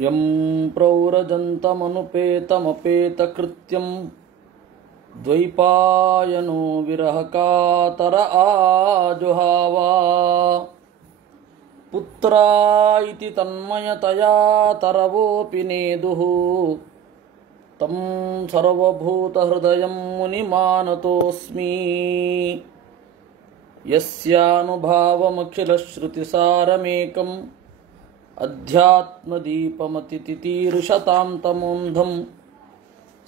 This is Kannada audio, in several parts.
ಯಂ ಪ್ರವ್ರಜಂತಮನುಪೇತಮಪೇತಕೃತ್ಯಂ ದ್ವೈಪಾಯನೋ ವಿರಹಕಾತರ ಆಜುಹಾವ ಪುತ್ರ ಇತಿ ತನ್ಮಯತಯಾ ತರವೋಪಿ ನೇದುಃ ತಂ ಸರ್ವಭೂತಹೃದಯಂ ಮುನಿಮಾನತೋಸ್ಮಿ ಯಸ್ಯಾನುಭಾವಮಖಿಲಶ್ರುತಿಸಾರಮೇಕಂ ಅಧ್ಯಾತ್ಮದೀಪಮತಿತಿತೀರುಷತಾಂ ತಮೋಂಧಂ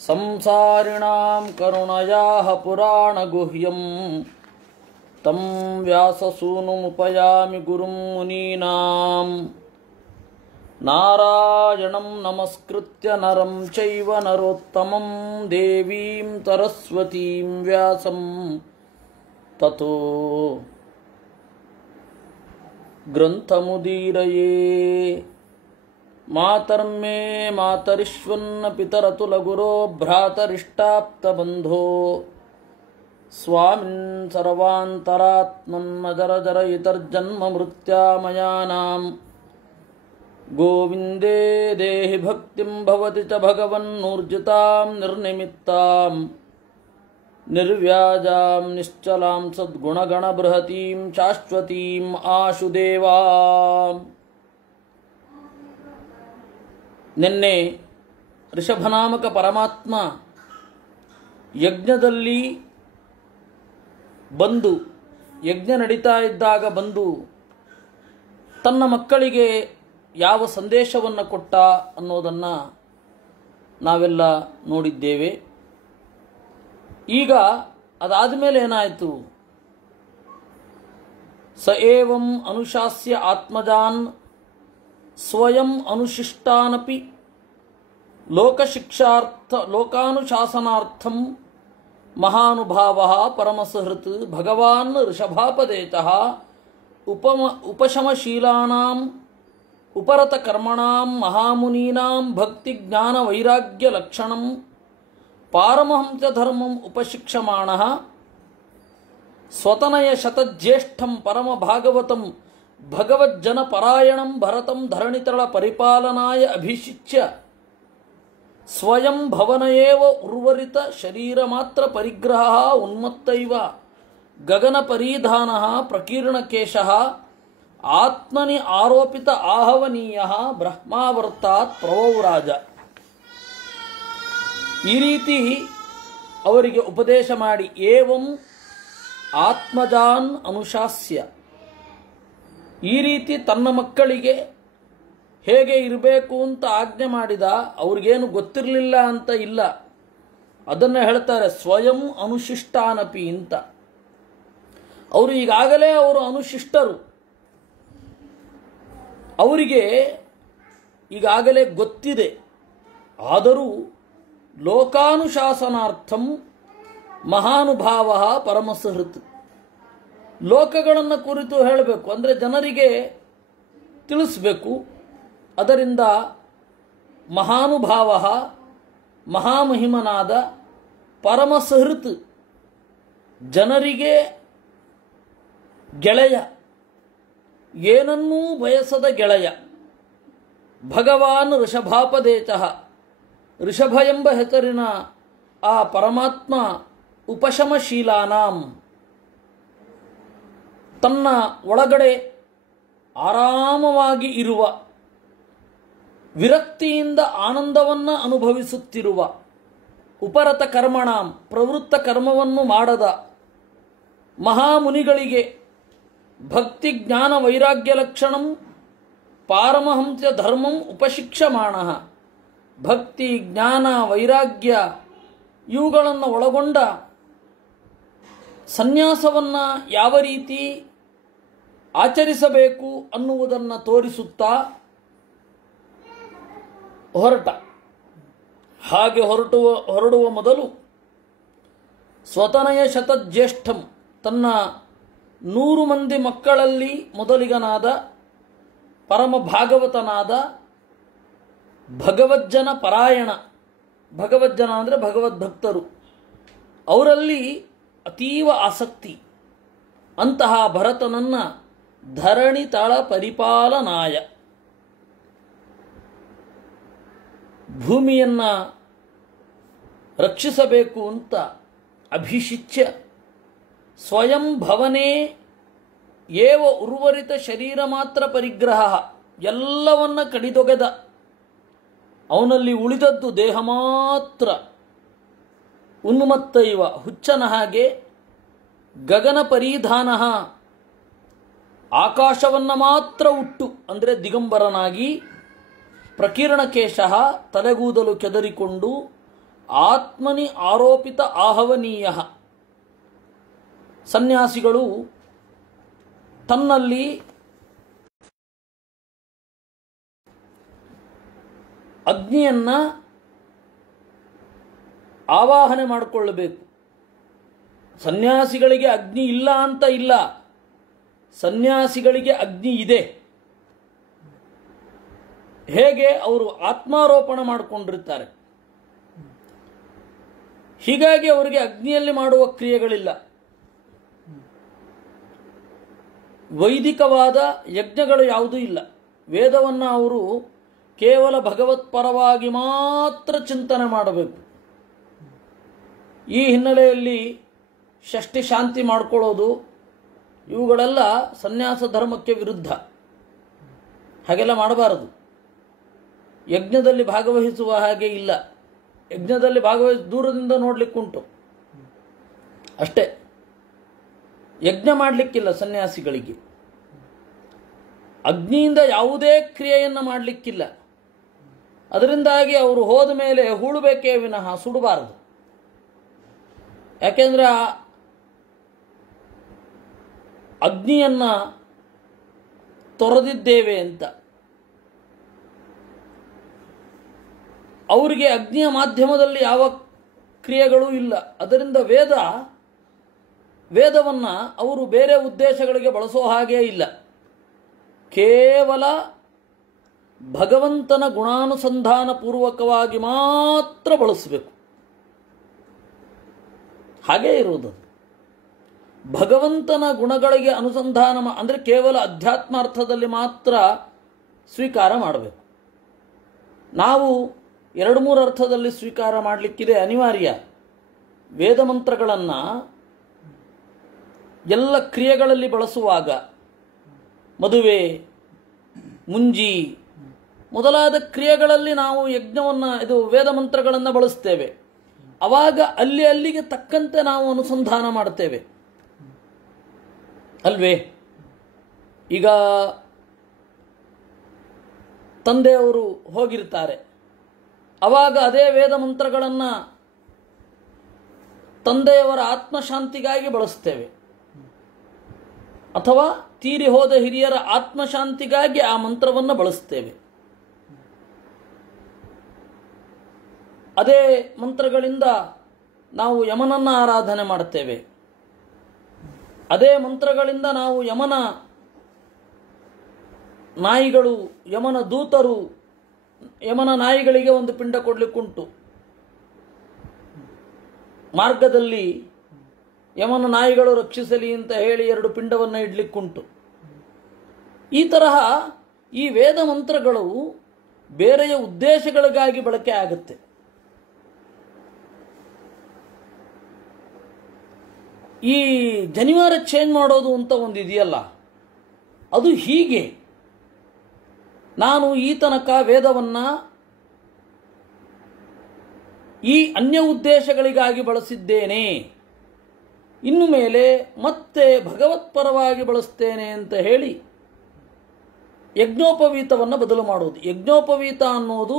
ಸಂಸಾರಿಣಾಂ ಕರುಣಯಾಃ ಪುರಾಣಗುಹ್ಯಂ ತಂ ವ್ಯಾಸಸೂನುಮುಪಯಾಮಿ ಗುರುಂ ಮುನೀನಾಂ ನಾರಾಯಣಂ ನಮಸ್ಕೃತ್ಯ ನರಂ ಚೈವ ನರೋತ್ತಮಂ ದೇವೀಂ ಸರಸ್ವತೀಂ ವ್ಯಾಸಂ ತತೋ ಗ್ರಂಥಮುದೀರಯೇ ಮಾತರ್ಮೇ ಮಾತರಿಷ್ವನ್ನ ಪಿತರತುಲಗುರೋ ಭ್ರಾತರಿಷ್ಟಾಪ್ತಬಂಧೋ ಸ್ವಾಮಿನ್ ಸರ್ವಾಂತರಾತ್ಮನ್ಮಜರಜರ ಇತರ್ಜನ್ಮ ಮೃತ್ಯಾಮಯಾನಾಂ ಗೋವಿಂದೇ ದೇಹಿ ಭಕ್ತಿಂ ಭವತಿ ಚ ಭಗವನ್ನೂರ್ಜಿತಾಂ ನಿರ್ನಿಮಿತ್ತಾಂ ನಿರ್ವ್ಯಾಜಾಂ ನಿಶ್ಚಲಾಂ ಸದ್ಗುಣಗಣಬೃಹತೀಂ ಶಾಶ್ವತೀಂ ಆಶುದೇವಾ. ನಿನ್ನೆ ಋಷಭನಾಮಕ ಪರಮಾತ್ಮ ಯಜ್ಞದಲ್ಲಿ ಬಂದು ಯಜ್ಞ ನಡೀತಾ ಇದ್ದಾಗ ಬಂದು ತನ್ನ ಮಕ್ಕಳಿಗೆ ಯಾವ ಸಂದೇಶವನ್ನು ಕೊಟ್ಟ ಅನ್ನೋದನ್ನು ನಾವೆಲ್ಲ ನೋಡಿದ್ದೇವೆ. ಈಗ ಅದಾದ ಮೇಲೆ ಏನಾಯಿತು? ಸ ಏವಂ ಅನುಶಾಸ್ಯ ಆತ್ಮಜಾನ್ ಸ್ವಯಂ ಅನುಶಿಷ್ಟಾನಪಿ ಲೋಕಾನುಶಾಸನಾರ್ಥಂ ಮಹಾನುಭಾವಃ ಪರಮಸುಹೃತ್ ಭಗವಾನ್ ಋಷಭಾಪದೇತಃ ಉಪಶಮಶೀಲಾನಾಂ ಉಪರತ ಕರ್ಮಣಾಂ ಮಹಾಮುನೀನಾಂ ಭಕ್ತಿ ಜ್ಞಾನ ವೈರಾಗ್ಯ ಲಕ್ಷಣಂ ಪಾರಮಹಂಸ ಧರ್ಮಂ ಉಪಶಿಕ್ಷಮಾಣಃ ಸ್ವತನಯ ಶತಜ್ಯೇಷ್ಠಂ ಪರಮ ಭಾಗವತಂ ಭಗವಜ್ಜನ ಪರಾಯಣಂ ಭರತಂ ಧರಣಿತಳ ಪರಿಪಾಲನಾಯ ಅಭಿಷಿಚ್ಯ ಸ್ವಯಂ ಭವನಯೇವ ಉರ್ವರಿತ ಶರೀರ ಮಾತ್ರ ಪರಿಗ್ರಹ ಉನ್ಮತ್ತೈವ ಗಗನ ಪರೀಧಾನಃ ಪ್ರಕೀರ್ಣಕೇಶಃ ಆತ್ಮನಿ ಆರೋಪಿತ ಆಹವನೀಯಃ ಬ್ರಹ್ಮಾವರ್ತಾತ್ ಪ್ರವೌರಾಜ. ಈ ರೀತಿ ಅವರಿಗೆ ಉಪದೇಶ ಮಾಡಿ ಏವಂ ಆತ್ಮಜಾನ್ ಅನುಶಾಸ್ಯ, ಈ ರೀತಿ ತನ್ನ ಮಕ್ಕಳಿಗೆ ಹೇಗೆ ಇರಬೇಕು ಅಂತ ಆಜ್ಞೆ ಮಾಡಿದ. ಅವ್ರಿಗೇನು ಗೊತ್ತಿರಲಿಲ್ಲ ಅಂತ ಇಲ್ಲ, ಅದನ್ನು ಹೇಳ್ತಾರೆ ಸ್ವಯಂ ಅನುಶಿಷ್ಟಾನಪಿ ಅಂತ. ಅವರು ಈಗಾಗಲೇ ಅವರು ಅನುಶಿಷ್ಟರು, ಅವರಿಗೆ ಈಗಾಗಲೇ ಗೊತ್ತಿದೆ. ಆದರೂ ಲೋಕಾನುಶಾಸನಾರ್ಥಂ ಮಹಾನುಭಾವ ಪರಮಸುಹೃತ್, ಲೋಕಗಳನ್ನು ಕುರಿತು ಹೇಳಬೇಕು ಅಂದರೆ ಜನರಿಗೆ ತಿಳಿಸಬೇಕು. ಅದರಿಂದ ಮಹಾನುಭಾವ ಮಹಾಮಹಿಮನಾದ ಪರಮಸುಹೃತ್, ಜನರಿಗೆ ಗೆಳೆಯ, ಏನನ್ನೂ ಬಯಸದ ಗೆಳೆಯ ಭಗವಾನ್ ಋಷಭಾಪದೇತಃ, ಋಷಭ ಎಂಬ ಹೆಸರಿನ ಆ ಪರಮಾತ್ಮ ಉಪಶಮಶೀಲಾನಾಂ, ತನ್ನ ಒಳಗಡೆ ಆರಾಮವಾಗಿ ಇರುವ, ವಿರಕ್ತಿಯಿಂದ ಆನಂದವನ್ನು ಅನುಭವಿಸುತ್ತಿರುವ, ಉಪರತ ಕರ್ಮಣಾಂ ಪ್ರವೃತ್ತ ಕರ್ಮವನ್ನು ಮಾಡದ ಮಹಾಮುನಿಗಳಿಗೆ ಭಕ್ತಿ ಜ್ಞಾನ ವೈರಾಗ್ಯ ಲಕ್ಷಣಂ ಪಾರಮಹಂಸ ಧರ್ಮಂ ಉಪಶಿಕ್ಷಮಾಣಃ, ಭಕ್ತಿ ಜ್ಞಾನ ವೈರಾಗ್ಯ ಇವುಗಳನ್ನು ಒಳಗೊಂಡ ಸನ್ಯಾಸವನ್ನು ಯಾವ ರೀತಿ ಆಚರಿಸಬೇಕು ಅನ್ನುವುದನ್ನು ತೋರಿಸುತ್ತಾ ಹೊರಟ. ಹಾಗೆ ಹೊರಡುವ ಮೊದಲು ಸ್ವತನಯ ಶತಜ್ಯೇಷ್ಠಂ, ತನ್ನ 100 ಮಂದಿ ಮಕ್ಕಳಲ್ಲಿ ಮೊದಲಿಗನಾದ ಪರಮ ಭಾಗವತನಾದ ಭಗವಜ್ಜನ ಪರಾಯಣ, ಭಗವಜ್ಜನ ಅಂದರೆ ಭಗವದ್ಭಕ್ತರು, ಅವರಲ್ಲಿ ಅತೀವ ಆಸಕ್ತಿ ಅಂತಹ ಭರತನನ್ನು ಧರಣಿ ತಳ ಪರಿಪಾಲನಾಯ, ಭೂಮಿಯನ್ನು ರಕ್ಷಿಸಬೇಕು ಅಂತ ಅಭಿಷಿಚ್ಯ ಸ್ವಯಂ ಭವನೇ ಏವ ಉರ್ವರಿತ ಶರೀರ ಮಾತ್ರ ಪರಿಗ್ರಹ, ಎಲ್ಲವನ್ನ ಕಡಿದೊಗೆದ, ಅವನಲ್ಲಿ ಉಳಿದದ್ದು ದೇಹ ಮಾತ್ರ. ಉನ್ಮತ್ತ ಇವ, ಹುಚ್ಚನ ಹಾಗೆ, ಗಗನ ಪರಿಧಾನ, ಆಕಾಶವನ್ನು ಮಾತ್ರ ಉಟ್ಟು ಅಂದರೆ ದಿಗಂಬರನಾಗಿ, ಪ್ರಕೀರ್ಣಕೇಶ, ತಲೆಗೂದಲು ಕೆದರಿಕೊಂಡು, ಆತ್ಮನಿ ಆರೋಪಿತ ಆಹವನೀಯ. ಸನ್ಯಾಸಿಗಳು ತನ್ನಲ್ಲಿ ಅಗ್ನಿಯನ್ನ ಆವಾಹನೆ ಮಾಡಿಕೊಳ್ಳಬೇಕು. ಸನ್ಯಾಸಿಗಳಿಗೆ ಅಗ್ನಿ ಇಲ್ಲ ಅಂತ ಇಲ್ಲ, ಸನ್ಯಾಸಿಗಳಿಗೆ ಅಗ್ನಿ ಇದೆ. ಹೇಗೆ ಅವರು ಆತ್ಮಾರೋಪಣ ಮಾಡಿಕೊಂಡಿರ್ತಾರೆ, ಹೀಗಾಗಿ ಅವರಿಗೆ ಅಗ್ನಿಯಲ್ಲಿ ಮಾಡುವ ಕ್ರಿಯೆಗಳಿಲ್ಲ. ವೈದಿಕವಾದ ಯಜ್ಞಗಳು ಯಾವುದೂ ಇಲ್ಲ. ವೇದವನ್ನು ಅವರು ಕೇವಲ ಭಗವತ್ಪರವಾಗಿ ಮಾತ್ರ ಚಿಂತನೆ ಮಾಡಬೇಕು. ಈ ಹಿನ್ನೆಲೆಯಲ್ಲಿ ಷಷ್ಠಿ ಶಾಂತಿ ಮಾಡಿಕೊಳ್ಳೋದು ಇವುಗಳೆಲ್ಲ ಸನ್ಯಾಸ ಧರ್ಮಕ್ಕೆ ವಿರುದ್ಧ. ಹಾಗೆಲ್ಲ ಮಾಡಬಾರದು. ಯಜ್ಞದಲ್ಲಿ ಭಾಗವಹಿಸುವ ಹಾಗೆ ಇಲ್ಲ. ಯಜ್ಞದಲ್ಲಿ ದೂರದಿಂದ ನೋಡಲಿಕ್ಕುಂಟು ಅಷ್ಟೇ. ಯಜ್ಞ ಮಾಡಲಿಕ್ಕಿಲ್ಲ ಸನ್ಯಾಸಿಗಳಿಗೆ. ಅಗ್ನಿಯಿಂದ ಯಾವುದೇ ಕ್ರಿಯೆಯನ್ನು ಮಾಡಲಿಕ್ಕಿಲ್ಲ. ಅದರಿಂದಾಗಿ ಅವರು ಹೋದ ಮೇಲೆ ಹೂಳಬೇಕೇ ವಿನಃ ಸುಡಬಾರದು. ಯಾಕೆಂದರೆ ಆ ಅಗ್ನಿಯನ್ನು ತೊರೆದಿದ್ದೇವೆ ಅಂತ. ಅವರಿಗೆ ಅಗ್ನಿಯ ಮಾಧ್ಯಮದಲ್ಲಿ ಯಾವ ಕ್ರಿಯೆಗಳೂ ಇಲ್ಲ. ಅದರಿಂದ ವೇದವನ್ನು ಅವರು ಬೇರೆ ಉದ್ದೇಶಗಳಿಗೆ ಬಳಸೋ ಹಾಗೇ ಇಲ್ಲ. ಕೇವಲ ಭಗವಂತನ ಗುಣಾನುಸಂಧಾನ ಪೂರ್ವಕವಾಗಿ ಮಾತ್ರ ಬಳಸಬೇಕು. ಹಾಗೇ ಇರುವುದು. ಭಗವಂತನ ಗುಣಗಳಿಗೆ ಅನುಸಂಧಾನ ಅಂದರೆ ಕೇವಲ ಅಧ್ಯಾತ್ಮಾರ್ಥದಲ್ಲಿ ಮಾತ್ರ ಸ್ವೀಕಾರ ಮಾಡಬೇಕು. ನಾವು 2-3 ಅರ್ಥದಲ್ಲಿ ಸ್ವೀಕಾರ ಮಾಡಲಿಕ್ಕಿದೆ, ಅನಿವಾರ್ಯ. ವೇದ ಮಂತ್ರಗಳನ್ನು ಎಲ್ಲ ಕ್ರಿಯೆಗಳಲ್ಲಿ ಬಳಸುವಾಗ, ಮದುವೆ, ಮುಂಜಿ ಮೊದಲಾದ ಕ್ರಿಯೆಗಳಲ್ಲಿ ನಾವು ವೇದ ಮಂತ್ರಗಳನ್ನು ಬಳಸ್ತೇವೆ. ಆವಾಗ ಅಲ್ಲಿಗೆ ತಕ್ಕಂತೆ ನಾವು ಅನುಸಂಧಾನ ಮಾಡ್ತೇವೆ ಅಲ್ವೇ? ಈಗ ತಂದೆಯವರು ಹೋಗಿರ್ತಾರೆ, ಆವಾಗ ಅದೇ ವೇದ ಮಂತ್ರಗಳನ್ನು ತಂದೆಯವರ ಆತ್ಮಶಾಂತಿಗಾಗಿ ಬಳಸ್ತೇವೆ. ಅಥವಾ ತೀರಿ ಹೋದ ಹಿರಿಯರ ಆತ್ಮಶಾಂತಿಗಾಗಿ ಆ ಮಂತ್ರವನ್ನು ಬಳಸ್ತೇವೆ. ಅದೇ ಮಂತ್ರಗಳಿಂದ ನಾವು ಯಮನನ್ನು ಆರಾಧನೆ ಮಾಡ್ತೇವೆ. ಅದೇ ಮಂತ್ರಗಳಿಂದ ನಾವು ಯಮನ ನಾಯಿಗಳು, ಯಮನ ದೂತರು, ಯಮನ ನಾಯಿಗಳಿಗೆ ಒಂದು ಪಿಂಡ ಕೊಡ್ಲಿಕ್ಕುಂಟು. ಮಾರ್ಗದಲ್ಲಿ ಯಮನ ನಾಯಿಗಳು ರಕ್ಷಿಸಲಿ ಅಂತ ಹೇಳಿ 2 ಪಿಂಡವನ್ನು ಇಡ್ಲಿಕ್ಕುಂಟು. ಈ ತರಹ ಈ ವೇದ ಮಂತ್ರಗಳು ಬೇರೆಯ ಉದ್ದೇಶಗಳಿಗಾಗಿ ಬಳಕೆ ಆಗುತ್ತೆ. ಈ ಜನಿವಾರ ಚೇಂಜ್ ಮಾಡೋದು ಅಂತ ಒಂದು ಇದೆಯಲ್ಲ, ಅದು ಹೀಗೆ. ನಾನು ಈ ತನಕ ವೇದವನ್ನು ಈ ಅನ್ಯ ಉದ್ದೇಶಗಳಿಗಾಗಿ ಬಳಸಿದ್ದೇನೆ, ಇನ್ನು ಮೇಲೆ ಮತ್ತೆ ಭಗವತ್ಪರವಾಗಿ ಬಳಸ್ತೇನೆ ಅಂತ ಹೇಳಿ ಯಜ್ಞೋಪವೀತವನ್ನು ಬದಲು ಮಾಡುವುದು. ಯಜ್ಞೋಪವೀತ ಅನ್ನೋದು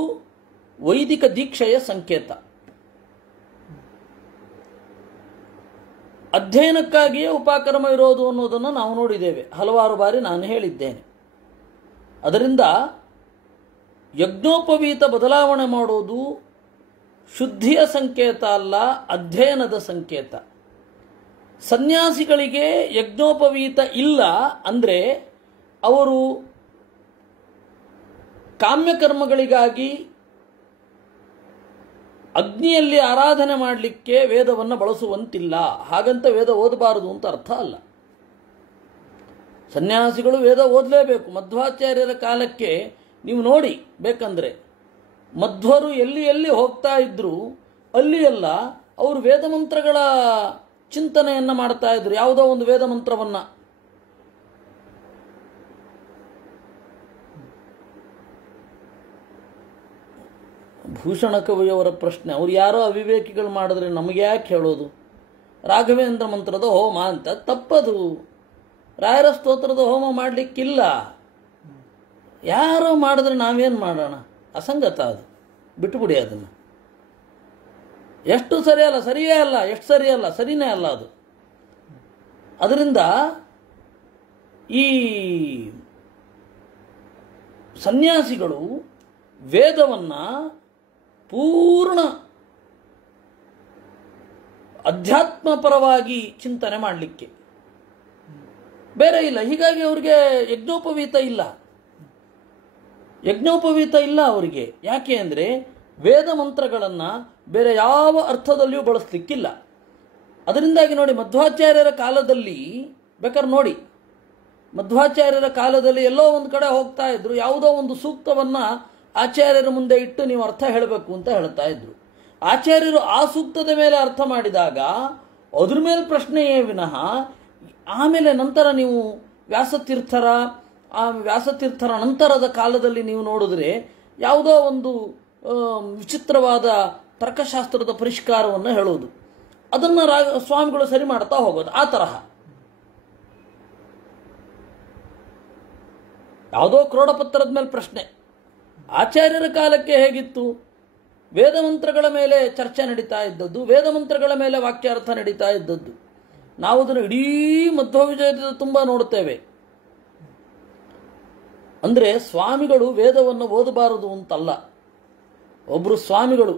ವೈದಿಕ ದೀಕ್ಷೆಯ ಸಂಕೇತ. ಅಧ್ಯಯನಕ್ಕಾಗಿಯೇ ಉಪಕ್ರಮ ಇರೋದು ಅನ್ನೋದನ್ನು ನಾವು ನೋಡಿದ್ದೇವೆ, ಹಲವಾರು ಬಾರಿ ನಾನು ಹೇಳಿದ್ದೇನೆ. ಅದರಿಂದ ಯಜ್ಞೋಪವೀತ ಬದಲಾವಣೆ ಮಾಡೋದು ಶುದ್ಧಿಯ ಸಂಕೇತ ಅಲ್ಲ, ಅಧ್ಯಯನದ ಸಂಕೇತ. ಸನ್ಯಾಸಿಗಳಿಗೆ ಯಜ್ಞೋಪವೀತ ಇಲ್ಲ ಅಂದರೆ ಅವರು ಕಾಮ್ಯಕರ್ಮಗಳಿಗಾಗಿ ಅಗ್ನಿಯಲ್ಲಿ ಆರಾಧನೆ ಮಾಡಲಿಕ್ಕೆ ವೇದವನ್ನು ಬಳಸುವಂತಿಲ್ಲ. ಹಾಗಂತ ವೇದ ಓದಬಾರದು ಅಂತ ಅರ್ಥ ಅಲ್ಲ. ಸನ್ಯಾಸಿಗಳು ವೇದ ಓದಲೇಬೇಕು. ಮಧ್ವಾಚಾರ್ಯರ ಕಾಲಕ್ಕೆ ನೀವು ನೋಡಿ ಬೇಕಂದರೆ ಮಧ್ವರು ಎಲ್ಲಿ ಎಲ್ಲಿ ಹೋಗ್ತಾ ಇದ್ರು ಅಲ್ಲಿ ಎಲ್ಲ ಅವರು ವೇದ ಮಂತ್ರಗಳ ಚಿಂತನೆಯನ್ನ ಮಾಡ್ತಾ ಇದ್ರು. ಯಾವುದೋ ಒಂದು ವೇದ ಮಂತ್ರವನ್ನ. ಭೂಷಣ ಕವಿಯವರ ಪ್ರಶ್ನೆ, ಅವ್ರು ಯಾರೋ ಅವಿವೇಕಿಗಳು ಮಾಡಿದ್ರೆ ನಮಗೆ ಯಾಕೆ ಹೇಳೋದು? ರಾಘವೇಂದ್ರ ಮಂತ್ರದ ಹೋಮ ಅಂತ ತಪ್ಪದು. ರಾಯರ ಸ್ತೋತ್ರದ ಹೋಮ ಮಾಡಲಿಕ್ಕಿಲ್ಲ. ಯಾರೋ ಮಾಡಿದ್ರೆ ನಾವೇನು ಮಾಡೋಣ? ಅಸಂಗತ ಅದು, ಬಿಟ್ಟುಬಿಡಿ ಅದನ್ನು. ಎಷ್ಟು ಸರಿಯಲ್ಲ, ಸರಿಯೇ ಅಲ್ಲ, ಎಷ್ಟು ಸರಿಯಲ್ಲ, ಸರಿನೇ ಅಲ್ಲ ಅದು. ಅದರಿಂದ ಈ ಸನ್ಯಾಸಿಗಳು ವೇದವನ್ನ ಪೂರ್ಣ ಅಧ್ಯಾತ್ಮ ಪರವಾಗಿ ಚಿಂತನೆ ಮಾಡಲಿಕ್ಕೆ ಬೇರೆ ಇಲ್ಲ. ಹೀಗಾಗಿ ಅವರಿಗೆ ಯಜ್ಞೋಪವೀತ ಇಲ್ಲ ಅವರಿಗೆ. ಯಾಕೆ ಅಂದರೆ ವೇದ ಮಂತ್ರಗಳನ್ನು ಬೇರೆ ಯಾವ ಅರ್ಥದಲ್ಲಿಯೂ ಬಳಸಲಿಕ್ಕಿಲ್ಲ. ಅದರಿಂದಾಗಿ ನೋಡಿ, ಮಧ್ವಾಚಾರ್ಯರ ಕಾಲದಲ್ಲಿ ಬೇಕಾದ್ರೆ ನೋಡಿ, ಮಧ್ವಾಚಾರ್ಯರ ಕಾಲದಲ್ಲಿ ಎಲ್ಲೋ ಒಂದು ಕಡೆ ಹೋಗ್ತಾ ಇದ್ರು, ಯಾವುದೋ ಒಂದು ಸೂಕ್ತವನ್ನು ಆಚಾರ್ಯರ ಮುಂದೆ ಇಟ್ಟು ನೀವು ಅರ್ಥ ಹೇಳಬೇಕು ಅಂತ ಹೇಳ್ತಾ ಇದ್ರು. ಆಚಾರ್ಯರು ಆ ಸೂಕ್ತದ ಮೇಲೆ ಅರ್ಥ ಮಾಡಿದಾಗ ಅದ್ರ ಮೇಲೆ ಪ್ರಶ್ನೆಯೇ ವಿನಃ ಆಮೇಲೆ ನಂತರ ನೀವು ವ್ಯಾಸತೀರ್ಥರ ನಂತರದ ಕಾಲದಲ್ಲಿ ನೀವು ನೋಡಿದ್ರೆ ಯಾವುದೋ ಒಂದು ವಿಚಿತ್ರವಾದ ತರ್ಕಶಾಸ್ತ್ರದ ಪರಿಷ್ಕಾರವನ್ನು ಹೇಳೋದು, ಅದನ್ನು ಸ್ವಾಮಿಗಳು ಸರಿ ಮಾಡ್ತಾ ಹೋಗೋದು. ಆ ತರಹ ಯಾವುದೋ ಕ್ರೋಡಪತ್ರದ ಮೇಲೆ ಪ್ರಶ್ನೆ. ಆಚಾರ್ಯರ ಕಾಲಕ್ಕೆ ಹೇಗಿತ್ತು? ವೇದ ಮಂತ್ರಗಳ ಮೇಲೆ ಚರ್ಚೆ ನಡೀತಾ ಇದ್ದದ್ದು, ವೇದ ಮಂತ್ರಗಳ ಮೇಲೆ ವಾಕ್ಯಾರ್ಥ ನಡೀತಾ ಇದ್ದದ್ದು. ನಾವು ಅದನ್ನು ಇಡೀ ಮಧ್ವವಿಜಯದ ತುಂಬ ನೋಡುತ್ತೇವೆ. ಅಂದರೆ ಸ್ವಾಮಿಗಳು ವೇದವನ್ನು ಓದಬಾರದು ಅಂತಲ್ಲ. ಒಬ್ಬರು ಸ್ವಾಮಿಗಳು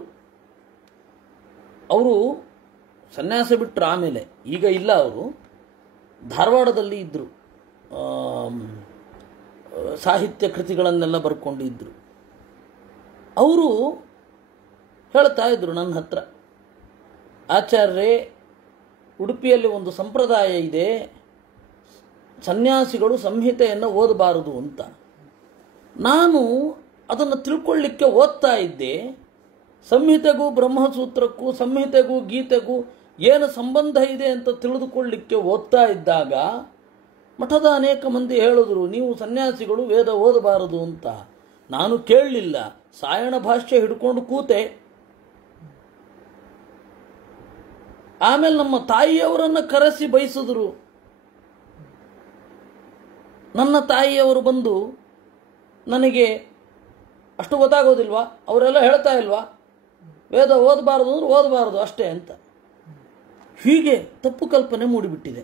ಅವರು ಸನ್ಯಾಸ ಬಿಟ್ಟರು, ಆಮೇಲೆ ಈಗ ಇಲ್ಲ, ಅವರು ಧಾರವಾಡದಲ್ಲಿ ಇದ್ದರು, ಸಾಹಿತ್ಯ ಕೃತಿಗಳನ್ನೆಲ್ಲ ಬರ್ಕೊಂಡಿದ್ರು. ಅವರು ಹೇಳ್ತಾ ಇದ್ರು ನನ್ನ ಹತ್ರ, ಆಚಾರ್ಯರೇ, ಉಡುಪಿಯಲ್ಲಿ ಒಂದು ಸಂಪ್ರದಾಯ ಇದೆ, ಸನ್ಯಾಸಿಗಳು ಸಂಹಿತೆಯನ್ನು ಓದಬಾರದು ಅಂತ. ನಾನು ಅದನ್ನು ತಿಳ್ಕೊಳ್ಳಿಕ್ಕೆ ಓದ್ತಾ ಇದ್ದೆ. ಸಂಹಿತೆಗೂ ಬ್ರಹ್ಮಸೂತ್ರಕ್ಕೂ ಸಂಹಿತೆಗೂ ಗೀತೆಗೂ ಏನು ಸಂಬಂಧ ಇದೆ ಅಂತ ತಿಳಿದುಕೊಳ್ಳಿಕ್ಕೆ ಓದ್ತಾ ಇದ್ದಾಗ ಮಠದ ಅನೇಕ ಮಂದಿ ಹೇಳಿದ್ರು, ನೀವು ಸನ್ಯಾಸಿಗಳು ವೇದ ಓದಬಾರದು ಅಂತ. ನಾನು ಕೇಳಲಿಲ್ಲ, ಸಾಯಣ ಭಾಷ್ಯ ಹಿಡ್ಕೊಂಡು ಕೂತೆ. ಆಮೇಲೆ ನಮ್ಮ ತಾಯಿಯವರನ್ನು ಕರೆಸಿ ಬಯಸಿದ್ರು. ನನ್ನ ತಾಯಿಯವರು ಬಂದು ನನಗೆ ಅಷ್ಟು ಗೊತ್ತಾಗೋದಿಲ್ವಾ, ಅವರೆಲ್ಲ ಹೇಳ್ತಾ ಇಲ್ವಾ ವೇದ ಓದಬಾರದು ಅಂದ್ರೆ ಓದಬಾರದು ಅಷ್ಟೇ ಅಂತ. ಹೀಗೆ ತಪ್ಪು ಕಲ್ಪನೆ ಮೂಡಿಬಿಟ್ಟಿದೆ.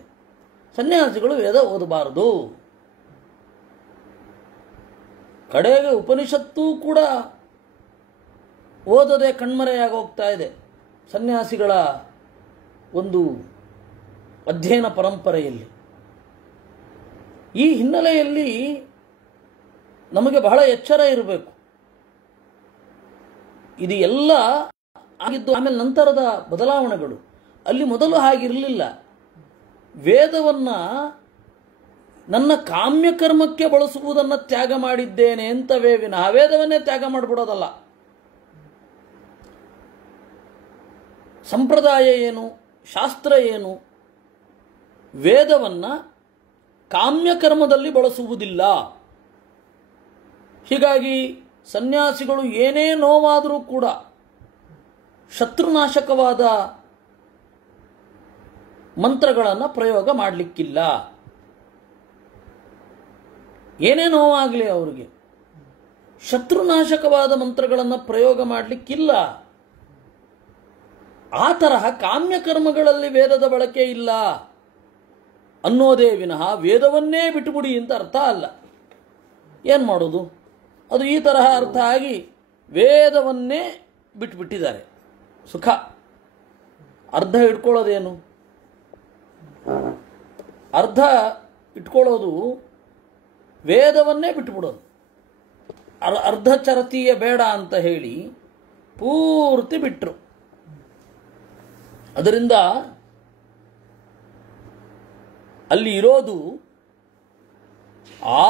ಸನ್ಯಾಸಿಗಳು ವೇದ ಓದಬಾರದು. ಕಡೆಗೆ ಉಪನಿಷತ್ತೂ ಕೂಡ ಓದದೆ ಕಣ್ಮರೆಯಾಗಿ ಹೋಗ್ತಾ ಇದೆ ಸನ್ಯಾಸಿಗಳ ಒಂದು ಅಧ್ಯಯನ ಪರಂಪರೆಯಲ್ಲಿ. ಈ ಹಿನ್ನೆಲೆಯಲ್ಲಿ ನಮಗೆ ಬಹಳ ಎಚ್ಚರ ಇರಬೇಕು. ಇದು ಎಲ್ಲ ಆಗಿದ್ದು ಆಮೇಲೆ ನಂತರದ ಬದಲಾವಣೆಗಳು. ಅಲ್ಲಿ ಮೊದಲು ಹಾಗಿರಲಿಲ್ಲ. ವೇದವನ್ನ ನನ್ನ ಕಾಮ್ಯಕರ್ಮಕ್ಕೆ ಬಳಸುವುದನ್ನು ತ್ಯಾಗ ಮಾಡಿದ್ದೇನೆ ಅಂತವೇ ವಿನಃ ವೇದವನ್ನೇ ತ್ಯಾಗ ಮಾಡಿಬಿಡೋದಲ್ಲ. ಸಂಪ್ರದಾಯ ಏನು, ಶಾಸ್ತ್ರ ಏನು, ವೇದವನ್ನು ಕಾಮ್ಯಕರ್ಮದಲ್ಲಿ ಬಳಸುವುದಿಲ್ಲ. ಹೀಗಾಗಿ ಸನ್ಯಾಸಿಗಳು ಏನೇ ನೋವಾದರೂ ಕೂಡ ಶತ್ರುನಾಶಕವಾದ ಮಂತ್ರಗಳನ್ನು ಪ್ರಯೋಗ ಮಾಡಲಿಕ್ಕಿಲ್ಲ. ಏನೇ ನೋವಾಗಲಿ ಅವರಿಗೆ ಶತ್ರುನಾಶಕವಾದ ಮಂತ್ರಗಳನ್ನು ಪ್ರಯೋಗ ಮಾಡಲಿಕ್ಕಿಲ್ಲ. ಆ ತರಹ ಕಾಮ್ಯಕರ್ಮಗಳಲ್ಲಿ ವೇದದ ಬಳಕೆ ಇಲ್ಲ ಅನ್ನೋದೇ ವಿನಃ ವೇದವನ್ನೇ ಬಿಟ್ಟುಬಿಡಿ ಅಂತ ಅರ್ಥ ಅಲ್ಲ. ಏನು ಮಾಡೋದು? ಅದು ಈ ತರಹ ಅರ್ಥ ಆಗಿ ವೇದವನ್ನೇ ಬಿಟ್ಟುಬಿಟ್ಟಿದ್ದಾರೆ. ಸುಖ ಅರ್ಧ ಇಟ್ಕೊಳ್ಳೋದೇನು? ಅರ್ಧ ಇಟ್ಕೊಳ್ಳೋದು ವೇದವನ್ನೇ ಬಿಟ್ಟುಬಿಡೋದು. ಅರ್ಧ ಚರತೀಯ ಬೇಡ ಅಂತ ಹೇಳಿ ಪೂರ್ತಿ ಬಿಟ್ಟರು. ಅದರಿಂದ ಅಲ್ಲಿ ಇರೋದು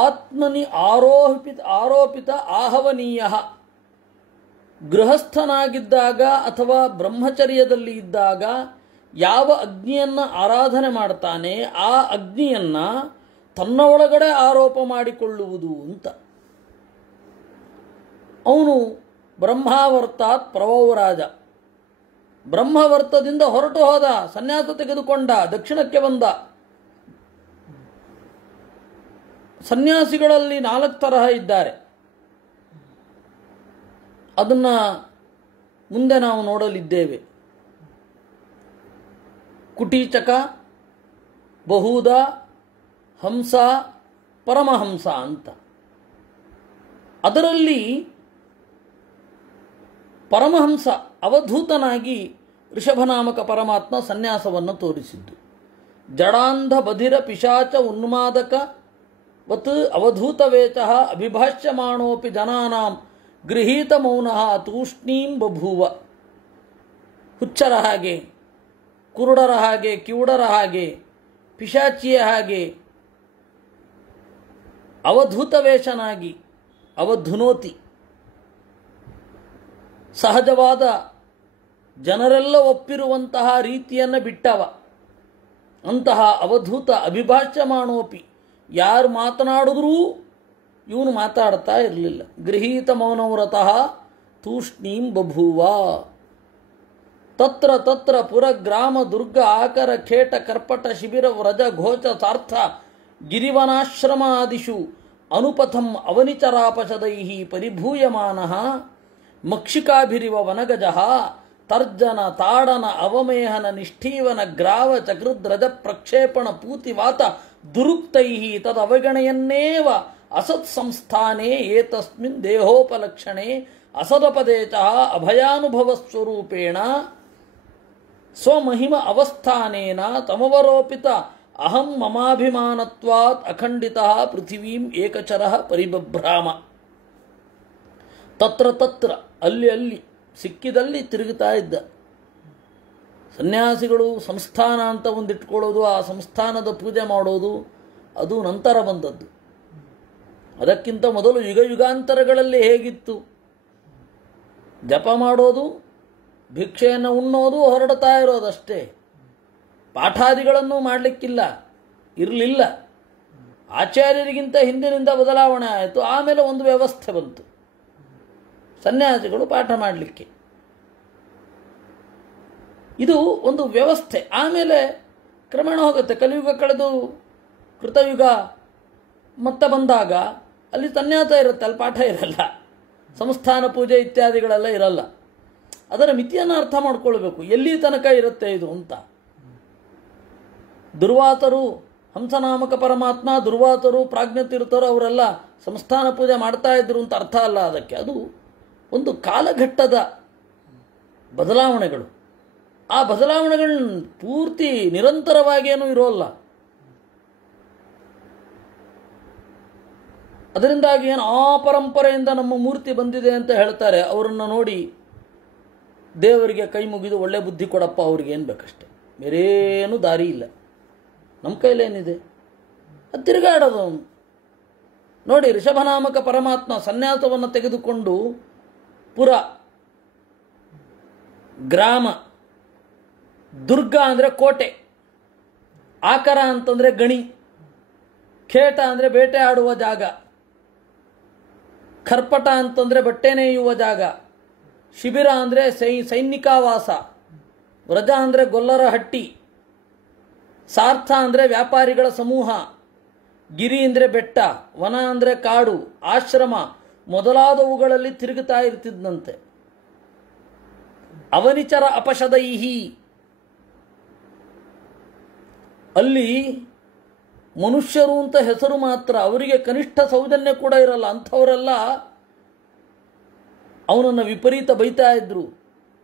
ಆತ್ಮನಿ ಆರೋಪಿತ ಆಹವನೀಯ. ಗೃಹಸ್ಥನಾಗಿದ್ದಾಗ ಅಥವಾ ಬ್ರಹ್ಮಚರ್ಯದಲ್ಲಿ ಇದ್ದಾಗ ಯಾವ ಅಗ್ನಿಯನ್ನು ಆರಾಧನೆ ಮಾಡ್ತಾನೆ ಆ ಅಗ್ನಿಯನ್ನು ತನ್ನ ಒಳಗಡೆ ಆರೋಪ ಮಾಡಿಕೊಳ್ಳುವುದು ಅಂತ. ಅವನು ಬ್ರಹ್ಮಾವರ್ತಾತ್ ಪ್ರವೌರಾಜ, ಬ್ರಹ್ಮವರ್ತದಿಂದ ಹೊರಟು ಹೋದ, ಸನ್ಯಾಸ ತೆಗೆದುಕೊಂಡ, ದಕ್ಷಿಣಕ್ಕೆ ಬಂದ. ಸನ್ಯಾಸಿಗಳಲ್ಲಿ 4 ತರಹ ಇದ್ದಾರೆ. ಅದನ್ನು ಮುಂದೆ ನಾವು ನೋಡಲಿದ್ದೇವೆ. ಕುಟೀಚಕ, ಬಹುಧ, ಹಂಸ, ಪರಮಹಂಸ ಅಂತ. ಅದರಲ್ಲಿ ಪರಮಹಂಸ ಅವಧೂತನಾಗಿ ಋಷಭನಾಮಕ ಪರಮಾತ್ಮ ಸನ್ಯಾಸವನ್ನು ತೋರಿಸಿದ್ದು. ಜಡಾಂಧ ಬಧಿರ ಪಿಶಾಚ ಉನ್ಮಾದಕ ವತ್ ಅವಧೂತವೇಚ ಅಭಿಭಾಷ್ಯಮಾಣೋಪಿ ಜನಾನಾಂ ಗೃಹೀತ ಮೌನಃ ತೂಷ್ಣೀಂ ಬಭೂವ. ಹುಚ್ಚರ ಹಾಗೆ, ಕುರುಡರ ಹಾಗೆ, ಕಿವುಡರ ಹಾಗೆ, ಪಿಶಾಚಿಯ ಹಾಗೆ ಅವಧೂತವೇಷನಾಗಿ ಅವಧುನೋತಿ, ಸಹಜವಾದ ಜನರೆಲ್ಲ ಒಪ್ಪಿರುವಂತಹ ರೀತಿಯನ್ನು ಬಿಟ್ಟವ. ಅಂತಹ ಅವಧೂತ ಅಭಿಭಾಷ್ಯಮಾಣೋಪಿ, ಯಾರು ಮಾತನಾಡಿದ್ರೂ ಇವನು ಮಾತಾಡ್ತಾ ಇರಲಿಲ್ಲ. ಗೃಹೀತ ಮೌನವ್ರತಃ ತೂಷ್ಣೀಂ ಬಭೂವ. ತತ್ರ ತತ್ರ ಪುರಗ್ರಾಮ ದುರ್ಗ ಆಕರ ಖೇಟ ಕರ್ಪಟ ಶಿಬಿರ ವ್ರಜ ಘೋಚ ಸಾರ್ಥ ಗಿರಿವನಾಶ್ರಮಾದಿಷು ಅನುಪಥಂ ಅವನಿಚರಾಪಶದೈಃ ಪರಿಭೂಯಮಾನಃ ಮಕ್ಷಿಕಾಭಿರಿವ ವನಗಜಃ ತರ್ಜನ ತಾಡನ ಅವಮೇಹನ ನಿಷ್ಠೀವನ ಗ್ರಾವ ಚಕೃದ್ರಜ ಪ್ರಕ್ಷೇಪಣ ಪೂತಿವಾತ ದುರುಕ್ತೈಃ ತದವಗಣಯನ್ನೇವ ಅಸತ್ ಸಂಸ್ಥಾನೇ ಏತಸ್ಮಿನ್ ದೇಹೋಪಲಕ್ಷಣೆ ಅಸದಪದೇಚಃ ಅಭಯಾನುಭವ ಸ್ವರೂಪೇಣ ಸ್ವಮಹಿಮ ಅವಸ್ಥಾನೇನ ತಮವರೋಪಿತ ಅಹಂ ಮಮಾಭಿಮಾನತ್ವಾತ್ ಅಖಂಡಿತಃ ಪೃಥಿವೀಂ ಏಕಚರಃ ಪರಿಬಭ್ರಾಮ. ತತ್ರ ತತ್ರ, ಅಲ್ಲಿ ಅಲ್ಲಿ ಸಿಕ್ಕಿದಲ್ಲಿ ತಿರುಗುತ್ತಾ ಇದ್ದ. ಸನ್ಯಾಸಿಗಳು ಸಂಸ್ಥಾನ ಅಂತ ಒಂದಿಟ್ಕೊಳ್ಳೋದು, ಆ ಸಂಸ್ಥಾನದ ಪೂಜೆ ಮಾಡೋದು ಅದು ನಂತರ ಬಂದದ್ದು. ಅದಕ್ಕಿಂತ ಮೊದಲು ಯುಗ ಯುಗಾಂತರಗಳಲ್ಲಿ ಹೇಗಿತ್ತು? ಜಪ ಮಾಡೋದು, ಭಿಕ್ಷೆಯನ್ನು ಉಣ್ಣೋದು, ಹೊರಡ್ತಾ ಇರೋದಷ್ಟೇ. ಪಾಠಾದಿಗಳನ್ನು ಮಾಡಲಿಕ್ಕಿಲ್ಲ, ಇರಲಿಲ್ಲ. ಆಚಾರ್ಯರಿಗಿಂತ ಹಿಂದಿನಿಂದ ಬದಲಾವಣೆ ಆಯಿತು. ಆಮೇಲೆ ಒಂದು ವ್ಯವಸ್ಥೆ ಬಂತು, ಸನ್ಯಾಸಿಗಳು ಪಾಠ ಮಾಡಲಿಕ್ಕೆ. ಇದು ಒಂದು ವ್ಯವಸ್ಥೆ. ಆಮೇಲೆ ಕ್ರಮೇಣ ಹೋಗುತ್ತೆ. ಕಲಿಯುಗ ಕಳೆದು ಕೃತಯುಗ ಮತ್ತೆ ಬಂದಾಗ ಅಲ್ಲಿ ಸನ್ಯಾಸ ಇರುತ್ತೆ, ಅಲ್ಲಿ ಪಾಠ ಇರಲ್ಲ, ಸಂಸ್ಥಾನ ಪೂಜೆ ಇತ್ಯಾದಿಗಳೆಲ್ಲ ಇರಲ್ಲ. ಅದರ ಮಿತಿಯನ್ನು ಅರ್ಥ ಮಾಡ್ಕೊಳ್ಬೇಕು, ಎಲ್ಲಿ ತನಕ ಇರುತ್ತೆ ಇದು ಅಂತ. ದುರ್ವಾತರು, ಹಂಸನಾಮಕ ಪರಮಾತ್ಮ, ದುರ್ವಾತರು, ಪ್ರಾಜ್ಞತೀರ್ಥರು ಅವರೆಲ್ಲ ಸಂಸ್ಥಾನ ಪೂಜೆ ಮಾಡ್ತಾ ಇದ್ರು ಅಂತ ಅರ್ಥ ಅಲ್ಲ ಅದಕ್ಕೆ. ಅದು ಒಂದು ಕಾಲಘಟ್ಟದ ಬದಲಾವಣೆಗಳು. ಆ ಬದಲಾವಣೆಗಳನ್ನ ಪೂರ್ತಿ ನಿರಂತರವಾಗೇನೂ ಇರೋಲ್ಲ. ಅದರಿಂದಾಗಿ ಏನು ಆ ಪರಂಪರೆಯಿಂದ ನಮ್ಮ ಮೂರ್ತಿ ಬಂದಿದೆ ಅಂತ ಹೇಳ್ತಾರೆ. ಅವರನ್ನು ನೋಡಿ ದೇವರಿಗೆ ಕೈ ಮುಗಿದು ಒಳ್ಳೆ ಬುದ್ಧಿ ಕೊಡಪ್ಪ, ಅವ್ರಿಗೆ ಏನು ಬೇಕಷ್ಟೆ, ಬೇರೇನೂ ದಾರಿ ಇಲ್ಲ. ನಮ್ಮ ಕೈಲೇನಿದೆ? ಅದು ತಿರುಗಾಡೋದು. ನೋಡಿ, ಋಷಭನಾಮಕ ಪರಮಾತ್ಮ ಸನ್ಯಾಸವನ್ನು ತೆಗೆದುಕೊಂಡು ಪುರ, ಗ್ರಾಮ, ದುರ್ಗ ಅಂದರೆ ಕೋಟೆ, ಆಕರ ಅಂತಂದರೆ ಗಣಿ, ಖೇಟ ಅಂದರೆ ಬೇಟೆ ಆಡುವ ಜಾಗ, ಕರ್ಪಟ ಅಂತಂದರೆ ಬಟ್ಟೆ ನೇಯುವ ಜಾಗ, ಶಿಬಿರ ಅಂದರೆ ಸೈನಿಕಾವಾಸ, ವ್ರಜ ಅಂದರೆ ಗೊಲ್ಲರ ಹಟ್ಟಿ, ಸಾರ್ಥ ಅಂದರೆ ವ್ಯಾಪಾರಿಗಳ ಸಮೂಹ, ಗಿರಿ ಅಂದರೆ ಬೆಟ್ಟ, ವನ ಅಂದರೆ ಕಾಡು, ಆಶ್ರಮ ಮೊದಲಾದವುಗಳಲ್ಲಿ ತಿರುಗುತ್ತಾ ಇರ್ತಿದ್ದಂತೆ. ಅವನಿಚರ ಅಪಶದೈಹಿ, ಅಲ್ಲಿ ಮನುಷ್ಯರು ಅಂತ ಹೆಸರು ಮಾತ್ರ, ಅವರಿಗೆ ಕನಿಷ್ಠ ಸೌಜನ್ಯ ಕೂಡ ಇರಲ್ಲ. ಅಂಥವರೆಲ್ಲ ಅವನನ್ನು ವಿಪರೀತ ಬೈತಾ ಇದ್ರು,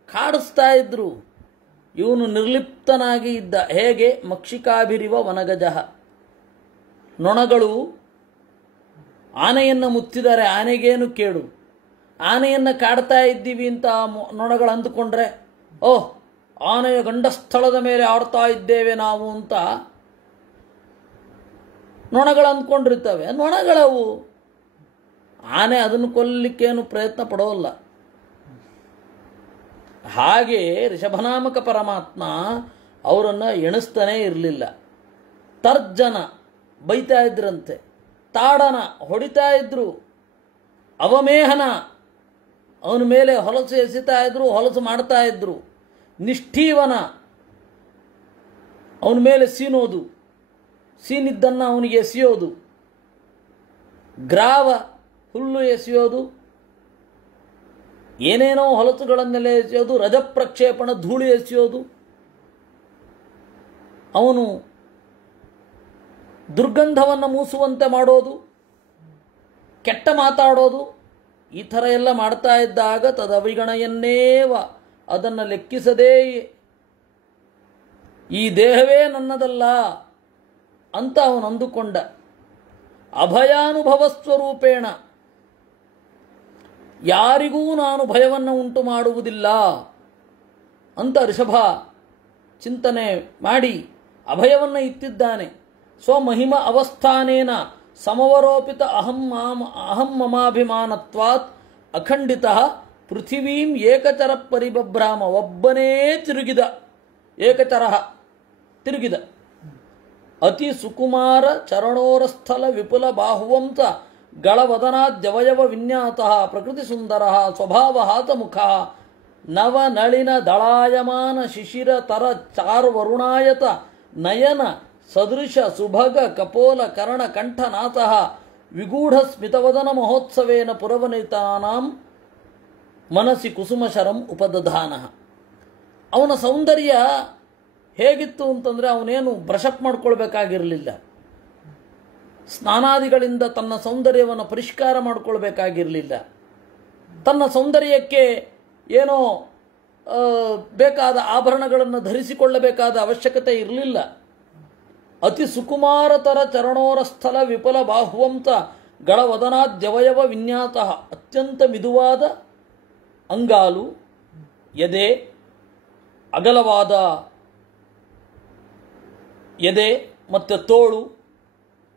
ಕಾಡಿಸ್ತಾ ಇದ್ರು. ಇವನು ನಿರ್ಲಿಪ್ತನಾಗಿ ಇದ್ದ. ಹೇಗೆ? ಮಕ್ಷಿಕಾಭಿರಿವ ವನಗಜಃ, ನೊಣಗಳು ಆನೆಯನ್ನು ಮುತ್ತಿದರೆ ಆನೆಗೇನು ಕೇಳು, ಆನೆಯನ್ನು ಕಾಡ್ತಾ ಇದ್ದೀವಿ ಅಂತ ನೊಣಗಳು ಅಂದುಕೊಂಡ್ರೆ, ಓಹ್, ಆನೆಯ ಗಂಡಸ್ಥಳದ ಮೇಲೆ ಆಡ್ತಾ ಇದ್ದೇವೆ ನಾವು ಅಂತ ನೊಣಗಳು ಅಂದ್ಕೊಂಡಿರ್ತವೆ. ನೊಣಗಳವು. ಆನೆ ಅದನ್ನು ಕೊಲ್ಲಲಿಕ್ಕೇನು ಪ್ರಯತ್ನ ಪಡೋಲ್ಲ. ಹಾಗೆ ಋಷಭನಾಮಕ ಪರಮಾತ್ಮ ಅವರನ್ನು ಎಣಿಸ್ತಾನೇ ಇರಲಿಲ್ಲ. ತರ್ಜನ ಬೈತಾ ಇದ್ರಂತೆ, ತಾಡನ ಹೊಡಿತಾ ಇದ್ರು, ಅವಮೇಹನ ಅವನ ಮೇಲೆ ಹೊಲಸು ಎಸಿತಾ ಇದ್ರು, ಹೊಲಸು ಮಾಡ್ತಾ ಇದ್ರು, ನಿಷ್ಠೀವನ ಅವನ ಮೇಲೆ ಸೀನೋದು, ಸೀನಿದ್ದನ್ನು ಅವನಿಗೆ ಎಸೆಯೋದು, ಗ್ರಾವ ಹುಲ್ಲು ಎಸೆಯೋದು, ಏನೇನೋ ಹೊಲಸುಗಳನ್ನೆಲ್ಲ ಎಸೆಯೋದು, ರಜಪ್ರಕ್ಷೇಪಣ ಧೂಳು ಎಸೆಯೋದು, ಅವನು ದುರ್ಗಂಧವನ್ನು ಮೂಸುವಂತೆ ಮಾಡೋದು, ಕೆಟ್ಟ ಮಾತಾಡೋದು, ಈ ಥರ ಎಲ್ಲ ಮಾಡ್ತಾ ಇದ್ದಾಗ ತದವಿಗಣಯನ್ನೇವ ಅದನ್ನು ಲೆಕ್ಕಿಸದೇ ಈ ದೇಹವೇ ನನ್ನದಲ್ಲ ಅಂತ ಅವನು ಅಂದುಕೊಂಡ. ಅಭಯಾನುಭವ ಸ್ವರೂಪೇಣ ಯಾರಿಗೂ ನಾನು ಭಯವನ್ನು ಉಂಟು ಮಾಡುವುದಿಲ್ಲ ಅಂತ ಋಷಭ ಚಿಂತನೆ ಮಾಡಿ ಅಭಯವನ್ನು ಇತ್ತಿದ್ದಾನೆ. ಸ್ವಮಹಿಮ ಅವಸ್ಥಾನೇನ ಸಮವರೋಪಿತ ಅಹಂ ಮಮಾಭಿಮಾನತ್ವಾತ್ ಅಖಂಡಿತ ಪೃಥಿವೀಂ ಏಕಚರ ಪರಿಬಭ್ರಾಮ. ಒಬ್ಬನೇ ತಿರುಗಿದ, ಏಕಚರ ತಿರುಗಿದ. ಅತಿ ಸುಕುಮಾರ ಚರಣೋರಸ್ಥಲ ವಿಪುಲ ಬಾಹುವಂತ ಗಳವದನಾದ್ಯವಯವ ವಿನ್ಯಾತಃ ಪ್ರಕೃತಿ ಸುಂದರ ಸ್ವಭಾವಹಾತ ಮುಖ ನವನಳಿನ ದಳಾಯಮಾನ ಶಿಶಿರ ತರ ಚಾರ್ವರುಣಾಯತ ನಯನ ಸದೃಶ ಸುಭಗ ಕಪೋಲ ಕರ್ಣ ಕಂಠನಾಥಃ ವಿಗೂಢ ಸ್ಮಿತವದನ ಮಹೋತ್ಸವೇನ ಪುರವನಿತಾನಾಂ ಮನಸ್ಸಿ ಕುಸುಮಶರಂ ಉಪದಧಾನಃ. ಅವನ ಸೌಂದರ್ಯ ಹೇಗಿತ್ತು ಅಂತಂದರೆ ಅವನೇನು ಬ್ರಷಪ್ ಮಾಡ್ಕೊಳ್ಬೇಕಾಗಿರಲಿಲ್ಲ, ಸ್ನಾನಾದಿಗಳಿಂದ ತನ್ನ ಸೌಂದರ್ಯವನ್ನು ಪರಿಷ್ಕಾರ ಮಾಡಿಕೊಳ್ಬೇಕಾಗಿರಲಿಲ್ಲ, ತನ್ನ ಸೌಂದರ್ಯಕ್ಕೆ ಏನೋ ಬೇಕಾದ ಆಭರಣಗಳನ್ನು ಧರಿಸಿಕೊಳ್ಳಬೇಕಾದ ಅವಶ್ಯಕತೆ ಇರಲಿಲ್ಲ. ಅತಿ ಸುಕುಮಾರತರ ಚರಣೋರಸ್ಥಲ ವಿಪುಲ ಬಾಹುವಂತ ಗಳವದನಾದ್ಯವಯವ ವಿನ್ಯಾತ. ಅತ್ಯಂತ ಮಿದುವಾದ ಅಂಗಾಲು, ಎದೆ, ಅಗಲವಾದ ಎದೆ ಮತ್ತು ತೋಳು,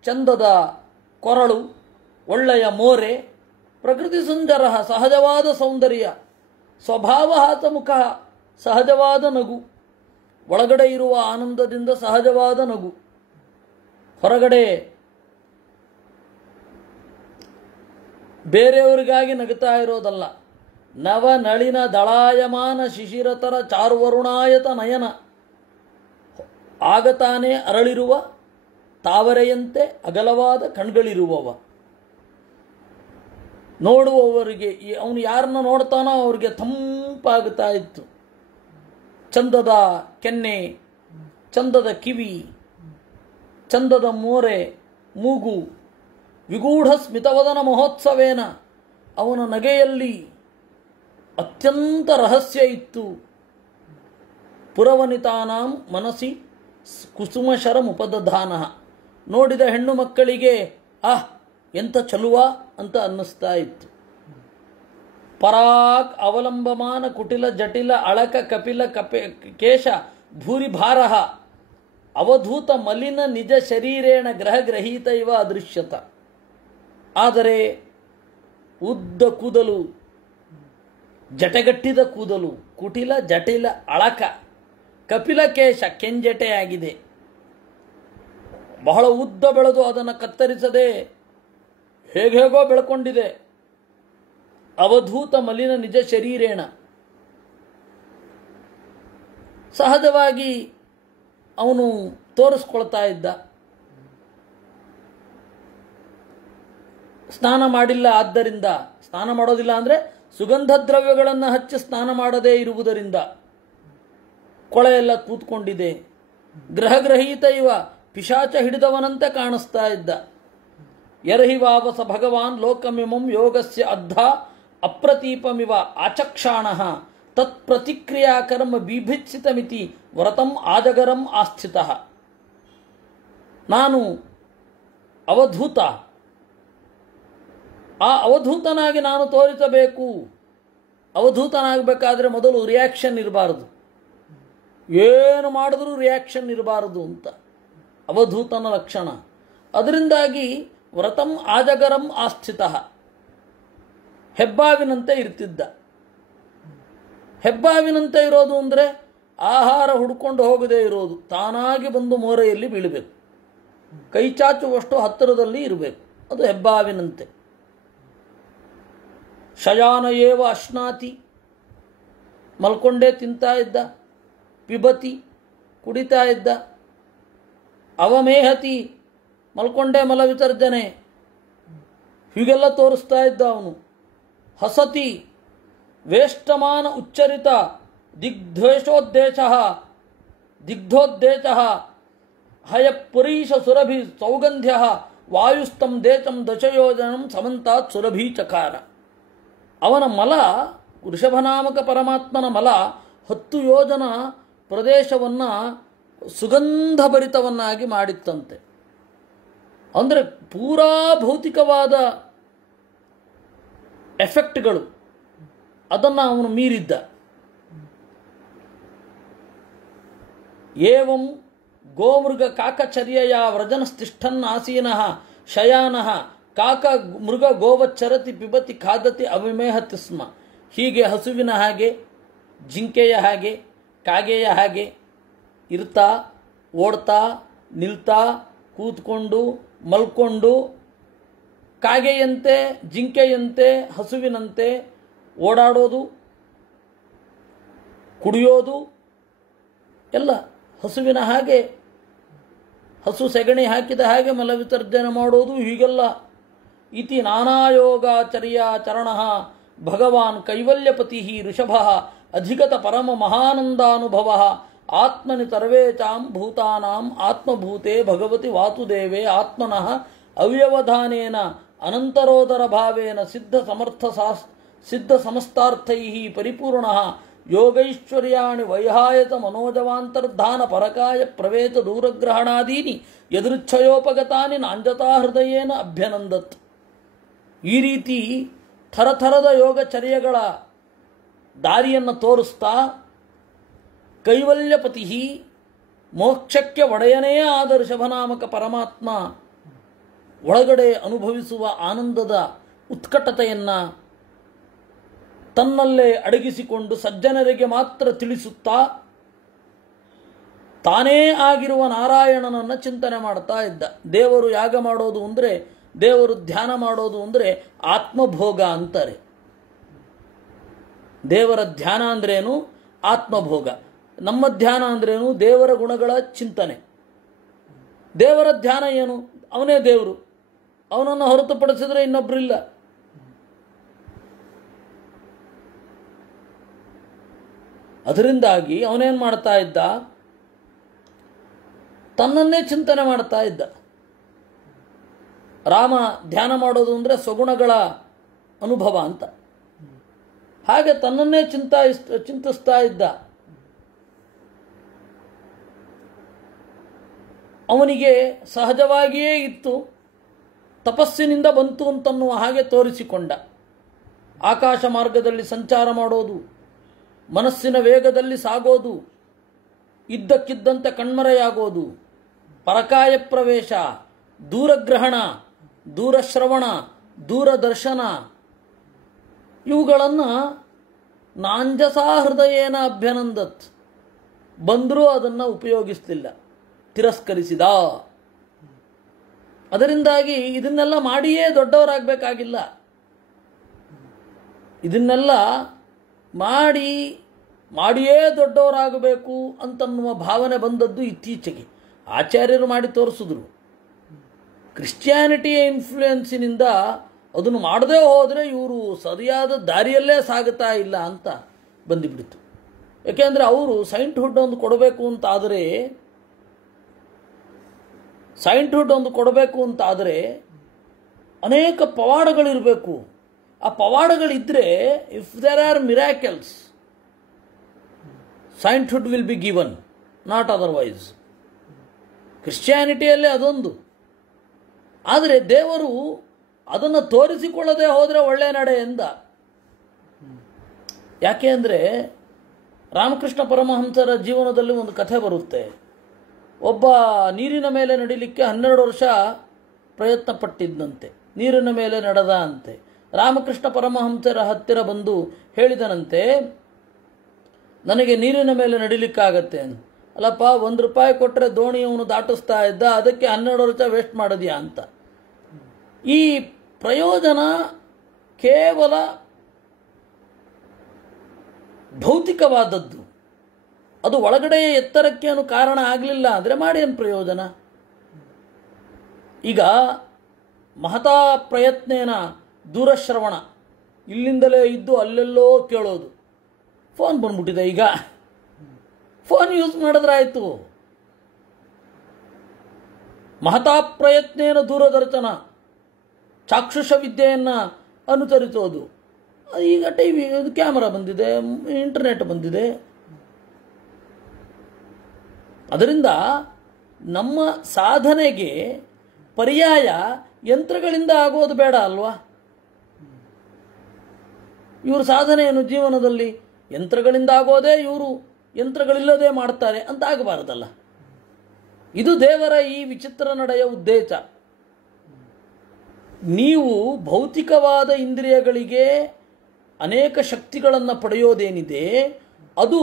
ಚಂದದ ಕೊರಳು, ಒಳ್ಳೆಯ ಮೋರೆ, ಪ್ರಕೃತಿ ಸುಂದರ ಸಹಜವಾದ ಸೌಂದರ್ಯ, ಸ್ವಭಾವಹಾತ ಮುಖ ಸಹಜವಾದ ನಗು, ಒಳಗಡೆ ಇರುವ ಆನಂದದಿಂದ ಸಹಜವಾದ ನಗು, ಹೊರಗಡೆ ಬೇರೆಯವರಿಗಾಗಿ ನಗುತ್ತಾ ಇರೋದಲ್ಲ. ನವನಳಿನ ದಳಾಯಮಾನ ಶಿಶಿರತರ ಚಾರ್ವರುಣಾಯತ ನಯನ, ಆಗತಾನೆ ಅರಳಿರುವ ತಾವರೆಯಂತೆ ಅಗಲವಾದ ಕಣ್ಗಳಿರುವವ. ನೋಡುವವರಿಗೆ ಅವನು ಯಾರನ್ನ ನೋಡ್ತಾನೋ ಅವ್ರಿಗೆ ತಂಪಾಗುತ್ತಾ ಇತ್ತು. ಚಂದದ ಕೆನ್ನೆ, ಚಂದದ ಕಿವಿ, ಚಂದದ ಮೋರೆ, ಮೂಗು, ವಿಗೂಢ ಸ್ಮಿತವದನ ಮಹೋತ್ಸವೇನ ಅವನ ನಗೆಯಲ್ಲಿ ಅತ್ಯಂತ ರಹಸ್ಯ ಇತ್ತು. ಪುರವನಿತಾನಾಂ ಮನಸ್ಸಿ ಕುಸುಮಶರ ಮುಪದಧಾನ. ನೋಡಿದ ಹೆಣ್ಣು ಮಕ್ಕಳಿಗೆ ಎಂಥ ಚಲುವ ಅಂತ ಅನ್ನಿಸ್ತಾ ಇತ್ತು. ಪರಾಕ್ ಅವಲಂಬಮಾನ ಕುಟಿಲ ಜಟಿಲ ಅಳಕ ಕಪಿಲ ಕೇಶ ಭೂರಿಭಾರ ಅವಧೂತ ಮಲಿನ ನಿಜ ಶರೀರೇಣ ಗ್ರಹಗ್ರಹೀತ ಇವ ಅದೃಶ್ಯತ. ಆದರೆ ಉದ್ದ ಕೂದಲು, ಜಟೆಗಟ್ಟಿದ ಕೂದಲು, ಕುಟಿಲ ಜಟಿಲ ಅಳಕ, ಕಪಿಲ ಕೇಶ ಕೆಂಜಟೆಯಾಗಿದೆ, ಬಹಳ ಉದ್ದ ಬೆಳೆದು ಅದನ್ನು ಕತ್ತರಿಸದೆ ಹೇಗೇಗೋ ಬೆಳ್ಕೊಂಡಿದೆ. ಅವಧೂತ ಮಲಿನ ನಿಜ ಶರೀರೇಣ, ಸಹಜವಾಗಿ ಅವನು ತೋರಿಸ್ಕೊಳ್ತಾ ಇದ್ದ. ಸ್ನಾನ ಮಾಡಿಲ್ಲ, ಆದ್ದರಿಂದ ಸ್ನಾನ ಮಾಡೋದಿಲ್ಲ ಅಂದರೆ ಸುಗಂಧ ದ್ರವ್ಯಗಳನ್ನು ಹಚ್ಚಿ ಸ್ನಾನ ಮಾಡದೇ ಇರುವುದರಿಂದ ಕೊಳೆಯೆಲ್ಲ ಕೂತ್ಕೊಂಡಿದೆ. ಗ್ರಹಗ್ರಹೀತ ಇವ ಪಿಶಾಚ ಹಿಡಿದವನಂತೆ ಕಾಣಿಸ್ತಾ ಇದ್ದ. ಯರ್ಹಿ ವಾವಸ ಭಗವಾನ್ ಲೋಕಮಿಮಂ ಯೋಗಸ್ಯ ಅದ್ಧ ಅಪ್ರತೀಪಮಿವ ಆಚಕ್ಷಾಣಃ ತತ್ ಪ್ರತಿಕ್ರಿಯಾಕರ್ಮ ಬೀಭಿತ್ಸಿತಮಿತಿ ವ್ರತಂ ಆಜಗರಂ ಆಸ್ಥಿತಃ. ನಾನು ಅವಧೂತ, ಆ ಅವಧೂತನಾಗಿ ನಾನು ತೋರಿಸಬೇಕು. ಅವಧೂತನಾಗಬೇಕಾದ್ರೆ ಮೊದಲು ರಿಯಾಕ್ಷನ್ ಇರಬಾರದು, ಏನು ಮಾಡಿದ್ರೂ ರಿಯಾಕ್ಷನ್ ಇರಬಾರದು ಅಂತ ಅವಧೂತನ ಲಕ್ಷಣ. ಅದರಿಂದಾಗಿ ವ್ರತಂ ಆಜಗರಂ ಆಸ್ಥಿತಃ, ಹೆಬ್ಬಾವಿನಂತೆ ಇರ್ತಿದ್ದ. ಹೆಬ್ಬಾವಿನಂತೆ ಇರೋದು ಅಂದರೆ ಆಹಾರ ಹುಡ್ಕೊಂಡು ಹೋಗದೇ ಇರೋದು, ತಾನಾಗಿ ಬಂದು ಮೋರೆಯಲ್ಲಿ ಬೀಳಬೇಕು, ಕೈ ಚಾಚುವಷ್ಟು ಹತ್ತಿರದಲ್ಲಿ ಇರಬೇಕು, ಅದು ಹೆಬ್ಬಾವಿನಂತೆ. ಶಯಾನ ಏವ ಅಶ್ನಾತಿ, ಮಲ್ಕೊಂಡೇ ತಿಂತಾ ಇದ್ದ. ಪಿಬತಿ, ಕುಡಿತಾ ಇದ್ದ. ಅವಮೇಹತಿ, ಮಲ್ಕೊಂಡೇ ಮಲ ವಿಸರ್ಜನೆ, ಹೀಗೆಲ್ಲ ತೋರಿಸ್ತಾ ಇದ್ದ ಅವನು. ಹಸತಿ, ವೇಷ್ಟಮಾನ ಉಚ್ಚರಿತ, ದಿಗ್ಧೋದ್ದೇಶ ಹಯಪುರೀಶ ಸುರಭಿ ಸೌಗಂಧ್ಯ ವಾಯುಸ್ತಂ ದೇಶಂ ದಶಯೋಜನಂ ಸಮಂತಾತ್ ಸುರಭಿ ಚಕಾರ. ಅವನ ಮಲ, ವೃಷಭನಾಮಕ ಪರಮಾತ್ಮನ ಮಲ 10 ಯೋಜನ ಪ್ರದೇಶವನ್ನು ಸುಗಂಧಭರಿತವನ್ನಾಗಿ ಮಾಡಿತ್ತಂತೆ. ಅಂದರೆ ಪೂರಾ ಭೌತಿಕವಾದ ಎಫೆಕ್ಟ್ಗಳು ಅದನ್ನು ಅವನು ಮೀರಿದ್ದ. ಏವಂ ಗೋಮೃಗ ಕಾಕಚರ್ಯಯ ವ್ರಜನಸ್ತಿಷ್ಠನ್ನಾಸೀನಃ ಶಯಾನಃ ಕಾಕ ಮೃಗ ಗೋವಚ್ಚರತಿ ಪಿಬತಿ ಖಾದತಿ ಅವಿಮೇಹತಿ ಸ್ಮ. ಹೀಗೆ ಹಸುವಿನ ಹಾಗೆ, ಜಿಂಕೆಯ ಹಾಗೆ, ಕಾಗೆಯ ಹಾಗೆ ಇರ್ತಾ, ಓಡ್ತಾ, ನಿಲ್ತಾ, ಕೂತ್ಕೊಂಡು, ಮಲ್ಕೊಂಡು, ಕಾಗೆಯಂತೆ, ಜಿಂಕೆಯಂತೆ, ಹಸುವಿನಂತೆ ಓಡಾಡೋದು, ಕುಡಿಯೋದು ಎಲ್ಲ ಹಸುವಿನ ಹಾಗೆ, ಹಸು ಸೆಗಣಿ ಹಾಕಿದ ಹಾಗೆ ಮಲವಿಸರ್ಜನೆ ಮಾಡೋದು, ಹೀಗೆಲ್ಲ. ಇತಿ ನಾನಾಯೋಗಾಚರ್ಯಾಚರಣ ಭಗವಾನ್ ಕೈವಲ್ಯಪತಿ ಋಷಭ ಅಧಿಗತ ಪರಮ ಮಹಾನಂದಾನುಭವ ಆತ್ಮನಿ ಸರ್ವೇಚಾಂ ಭೂತಾನಾಂ ಆತ್ಮಭೂತೆ ಭಗವತಿ ವಾಸುದೇವೇ ಆತ್ಮನಃ ಅವ್ಯವಧಾನೇನ ಅನಂತರೋದರ ಭಾವೇನ ಸಿದ್ಧ ಸಮಸ್ತಾರ್ಥೈ ಪರಿಪೂರ್ಣ ಯೋಗೈಶ್ವರ್ಯಾಣಿ ವೈಹಾಯತ ಮನೋಜವಾಂತರ್ಧಾನ ಪರಕಾಯ ಪ್ರವೇಶ ದೂರಗ್ರಹಣಾದೀನಿ ಯದೃಚ್ಛಯೋಪಗತಾನಿ ನಾಂಜತಾ ಹೃದಯೇನ ಅಭ್ಯನಂದತ್. ಈ ರೀತಿ ಥರಥರದ ಯೋಗಚರ್ಯಗಳ ದಾರಿಯನ್ನು ತೋರಿಸ್ತಾ ಕೈವಲ್ಯಪತಿ, ಮೋಕ್ಷಕ್ಕೆ ಒಡೆಯನೇ ಆದ ಋಷಭನಾಮಕ ಪರಮಾತ್ಮ ಒಳಗಡೆ ಅನುಭವಿಸುವ ಆನಂದದ ಉತ್ಕಟತೆಯನ್ನು ತನ್ನಲ್ಲೇ ಅಡಗಿಸಿಕೊಂಡು ಸಜ್ಜನರಿಗೆ ಮಾತ್ರ ತಿಳಿಸುತ್ತಾ ತಾನೇ ಆಗಿರುವ ನಾರಾಯಣನನ್ನು ಚಿಂತನೆ ಮಾಡ್ತಾ ಇದ್ದ. ದೇವರು ಯಾಗ ಮಾಡೋದು ಅಂದರೆ, ದೇವರು ಧ್ಯಾನ ಮಾಡೋದು ಅಂದರೆ ಆತ್ಮಭೋಗ ಅಂತಾರೆ. ದೇವರ ಧ್ಯಾನ ಅಂದ್ರೇನು? ಆತ್ಮಭೋಗ. ನಮ್ಮ ಧ್ಯಾನ ಅಂದ್ರೇನು? ದೇವರ ಗುಣಗಳ ಚಿಂತನೆ. ದೇವರ ಧ್ಯಾನ ಏನು? ಅವನೇ ದೇವರು, ಅವನನ್ನು ಹೊರತುಪಡಿಸಿದ್ರೆ ಇನ್ನೊಬ್ಬರಿಲ್ಲ. ಅದರಿಂದಾಗಿ ಅವನೇನು ಮಾಡ್ತಾ ಇದ್ದ? ತನ್ನನ್ನೇ ಚಿಂತನೆ ಮಾಡ್ತಾ ಇದ್ದ. ರಾಮ ಧ್ಯಾನ ಮಾಡೋದು ಅಂದರೆ ಸ್ವಗುಣಗಳ ಅನುಭವ ಅಂತ. ಹಾಗೆ ತನ್ನನ್ನೇ ಚಿಂತಿಸ್ತಾ ಇದ್ದ. ಅವನಿಗೆ ಸಹಜವಾಗಿಯೇ ಇತ್ತು, ತಪಸ್ಸಿನಿಂದ ಬಂತು ಅಂತನ್ನುವ ಹಾಗೆ ತೋರಿಸಿಕೊಂಡ. ಆಕಾಶ ಮಾರ್ಗದಲ್ಲಿ ಸಂಚಾರ ಮಾಡೋದು, ಮನಸ್ಸಿನ ವೇಗದಲ್ಲಿ ಸಾಗೋದು, ಇದ್ದಕ್ಕಿದ್ದಂತೆ ಕಣ್ಮರೆಯಾಗೋದು, ಪರಕಾಯ ಪ್ರವೇಶ, ದೂರಗ್ರಹಣ, ದೂರಶ್ರವಣ, ದೂರದರ್ಶನ, ಇವುಗಳನ್ನು ನಾಂಜಸಾ ಹೃದಯೇನ ಅಭ್ಯನಂದತ್. ಬಂದರೂ ಅದನ್ನು ಉಪಯೋಗಿಸಲಿಲ್ಲ, ತಿರಸ್ಕರಿಸಿದ. ಅದರಿಂದಾಗಿ ಇದನ್ನೆಲ್ಲ ಮಾಡಿಯೇ ದೊಡ್ಡವರಾಗಬೇಕಾಗಿಲ್ಲ. ಇದನ್ನೆಲ್ಲ ಮಾಡಿಯೇ ದೊಡ್ಡವರಾಗಬೇಕು ಅಂತನ್ನುವ ಭಾವನೆ ಬಂದದ್ದು ಇತ್ತೀಚೆಗೆ. ಆಚಾರ್ಯರು ಮಾಡಿ ತೋರಿಸಿದ್ರು. ಕ್ರಿಶ್ಚಿಯಾನಿಟಿಯ ಇನ್ಫ್ಲೂಯೆನ್ಸಿನಿಂದ ಅದನ್ನು ಮಾಡದೇ ಹೋದರೆ ಇವರು ಸರಿಯಾದ ದಾರಿಯಲ್ಲೇ ಸಾಗುತ್ತಾ ಇಲ್ಲ ಅಂತ ಬಂದುಬಿಡ್ತು. ಯಾಕೆಂದರೆ ಅವರು ಸೈಂಟ್ಹುಡ್ ಒಂದು ಕೊಡಬೇಕು ಅಂತಾದರೆ ಅನೇಕ ಪವಾಡಗಳಿರಬೇಕು. ಆ ಪವಾಡಗಳಿದ್ದರೆ, if there are miracles, sainthood will be given, not otherwise. ಕ್ರಿಶ್ಚಿಯಾನಿಟಿಯಲ್ಲೇ ಅದೊಂದು. ಆದರೆ ದೇವರು ಅದನ್ನು ತೋರಿಸಿಕೊಳ್ಳದೆ ಹೋದರೆ ಒಳ್ಳೆಯ ನಡೆಯಿಂದ. ಯಾಕೆ ಅಂದರೆ ರಾಮಕೃಷ್ಣ ಪರಮಹಂಸರ ಜೀವನದಲ್ಲಿ ಒಂದು ಕಥೆ ಬರುತ್ತೆ. ಒಬ್ಬ ನೀರಿನ ಮೇಲೆ ನಡಿಲಿಕ್ಕೆ 12 ವರ್ಷ ಪ್ರಯತ್ನ ಪಟ್ಟಿದ್ದಂತೆ. ನೀರಿನ ಮೇಲೆ ನಡೆದ ಅಂತೆ. ರಾಮಕೃಷ್ಣ ಪರಮಹಂಸರ ಹತ್ತಿರ ಬಂದು ಹೇಳಿದನಂತೆ, ನನಗೆ ನೀರಿನ ಮೇಲೆ ನಡಿಲಿಕ್ಕಾಗತ್ತೆ ಅಂತ. ಅಲ್ಲಪ್ಪ, ₹1 ಕೊಟ್ಟರೆ ದೋಣಿ ಅವನು ದಾಟಿಸ್ತಾ ಇದ್ದ, ಅದಕ್ಕೆ 12 ವರ್ಷ ವೇಸ್ಟ್ ಮಾಡಿದ್ಯಾ ಅಂತ. ಈ ಪ್ರಯೋಜನ ಕೇವಲ ಭೌತಿಕವಾದದ್ದು. ಅದು ಒಳಗಡೆಯ ಎತ್ತರಕ್ಕೆ ಏನು ಕಾರಣ ಆಗಲಿಲ್ಲ ಅಂದರೆ ಮಾಡಿ ಏನು ಪ್ರಯೋಜನ? ಈಗ ಮಹತಾ ಪ್ರಯತ್ನೇನ ದೂರಶ್ರವಣ, ಇಲ್ಲಿಂದಲೇ ಇದ್ದು ಅಲ್ಲೆಲ್ಲೋ ಕೇಳೋದು. ಫೋನ್ ಬಂದ್ಬಿಟ್ಟಿದೆ, ಈಗ ಫೋನ್ ಯೂಸ್ ಮಾಡಿದ್ರೆ ಆಯಿತು. ಮಹತಾ ಪ್ರಯತ್ನೇನ ದೂರದರ್ಶನ, ಚಾಕ್ಷುಷ ವಿದ್ಯೆಯನ್ನು ಅನುಸರಿಸೋದು. ಈಗ ಟಿವಿ, ಕ್ಯಾಮರಾ ಬಂದಿದೆ, ಇಂಟರ್ನೆಟ್ ಬಂದಿದೆ. ಅದರಿಂದ ನಮ್ಮ ಸಾಧನೆಗೆ ಪರ್ಯಾಯ ಯಂತ್ರಗಳಿಂದ ಆಗೋದು ಬೇಡ ಅಲ್ವಾ? ಇವರು ಸಾಧನೆ ಏನು ಜೀವನದಲ್ಲಿ ಯಂತ್ರಗಳಿಂದ ಆಗೋದೇ, ಇವರು ಯಂತ್ರಗಳಿಲ್ಲದೆ ಮಾಡ್ತಾರೆ ಅಂತ ಆಗಬಾರದಲ್ಲ. ಇದು ದೇವರ ಈ ವಿಚಿತ್ರ ನಡೆಯ ಉದ್ದೇಶ. ನೀವು ಭೌತಿಕವಾದ ಇಂದ್ರಿಯಗಳಿಗೆ ಅನೇಕ ಶಕ್ತಿಗಳನ್ನು ಪಡೆಯೋದೇನಿದೆ ಅದು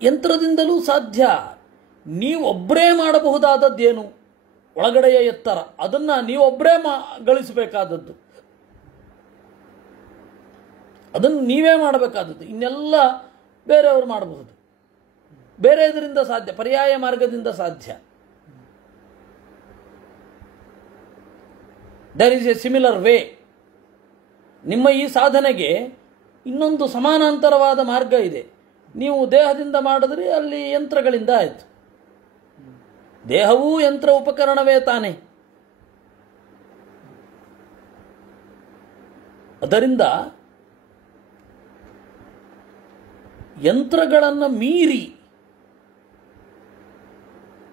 ಯಂತ್ರದಿಂದಲೂ ಸಾಧ್ಯ. ನೀವೊಬ್ಬರೇ ಮಾಡಬಹುದಾದದ್ದೇನು? ಒಳಗಡೆಯ ಎತ್ತರ, ಅದನ್ನು ನೀವೊಬ್ಬರೇ ಗಳಿಸಬೇಕಾದದ್ದು, ಅದನ್ನು ನೀವೇ ಮಾಡಬೇಕಾದದ್ದು. ಇನ್ನೆಲ್ಲ ಬೇರೆಯವರು ಮಾಡಬಹುದು, ಬೇರೆ ಇದರಿಂದ ಸಾಧ್ಯ, ಪರ್ಯಾಯ ಮಾರ್ಗದಿಂದ ಸಾಧ್ಯ. There is a similar way. ನಿಮ್ಮ ಈ ಸಾಧನೆಗೆ ಇನ್ನೊಂದು ಸಮಾನಾಂತರವಾದ ಮಾರ್ಗ ಇದೆ. ನೀವು ದೇಹದಿಂದ ಮಾಡಿದ್ರಿ, ಅಲ್ಲಿ ಯಂತ್ರಗಳಿಂದ ಆಯಿತು. ದೇಹವೂ ಯಂತ್ರ ಉಪಕರಣವೇ ತಾನೆ. ಅದರಿಂದ ಯಂತ್ರಗಳನ್ನು ಮೀರಿ,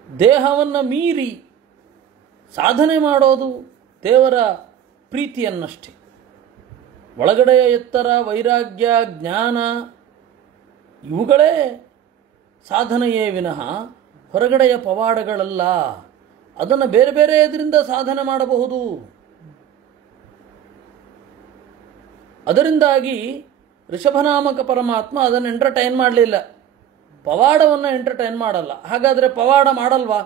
ದೇಹವನ್ನು ಮೀರಿ ಸಾಧನೆ ಮಾಡೋದು ದೇವರ ಪ್ರೀತಿಯನ್ನಷ್ಟೇ. ಒಳಗಡೆಯ ಎತ್ತರ, ವೈರಾಗ್ಯ, ಜ್ಞಾನ ಇವುಗಳೇ ಸಾಧನೆಯೇ ವಿನಃ ಹೊರಗಡೆಯ ಪವಾಡಗಳಲ್ಲ. ಅದನ್ನು ಬೇರೆ ಬೇರೆ ಇದರಿಂದ ಸಾಧನೆ ಮಾಡಬಹುದು. ಅದರಿಂದಾಗಿ ಋಷಭನಾಮಕ ಪರಮಾತ್ಮ ಅದನ್ನು ಎಂಟರ್ಟೈನ್ ಮಾಡಲಿಲ್ಲ, ಪವಾಡವನ್ನು ಎಂಟರ್ಟೈನ್ ಮಾಡಲ್ಲ. ಹಾಗಾದರೆ ಪವಾಡ ಮಾಡಲ್ವಾ?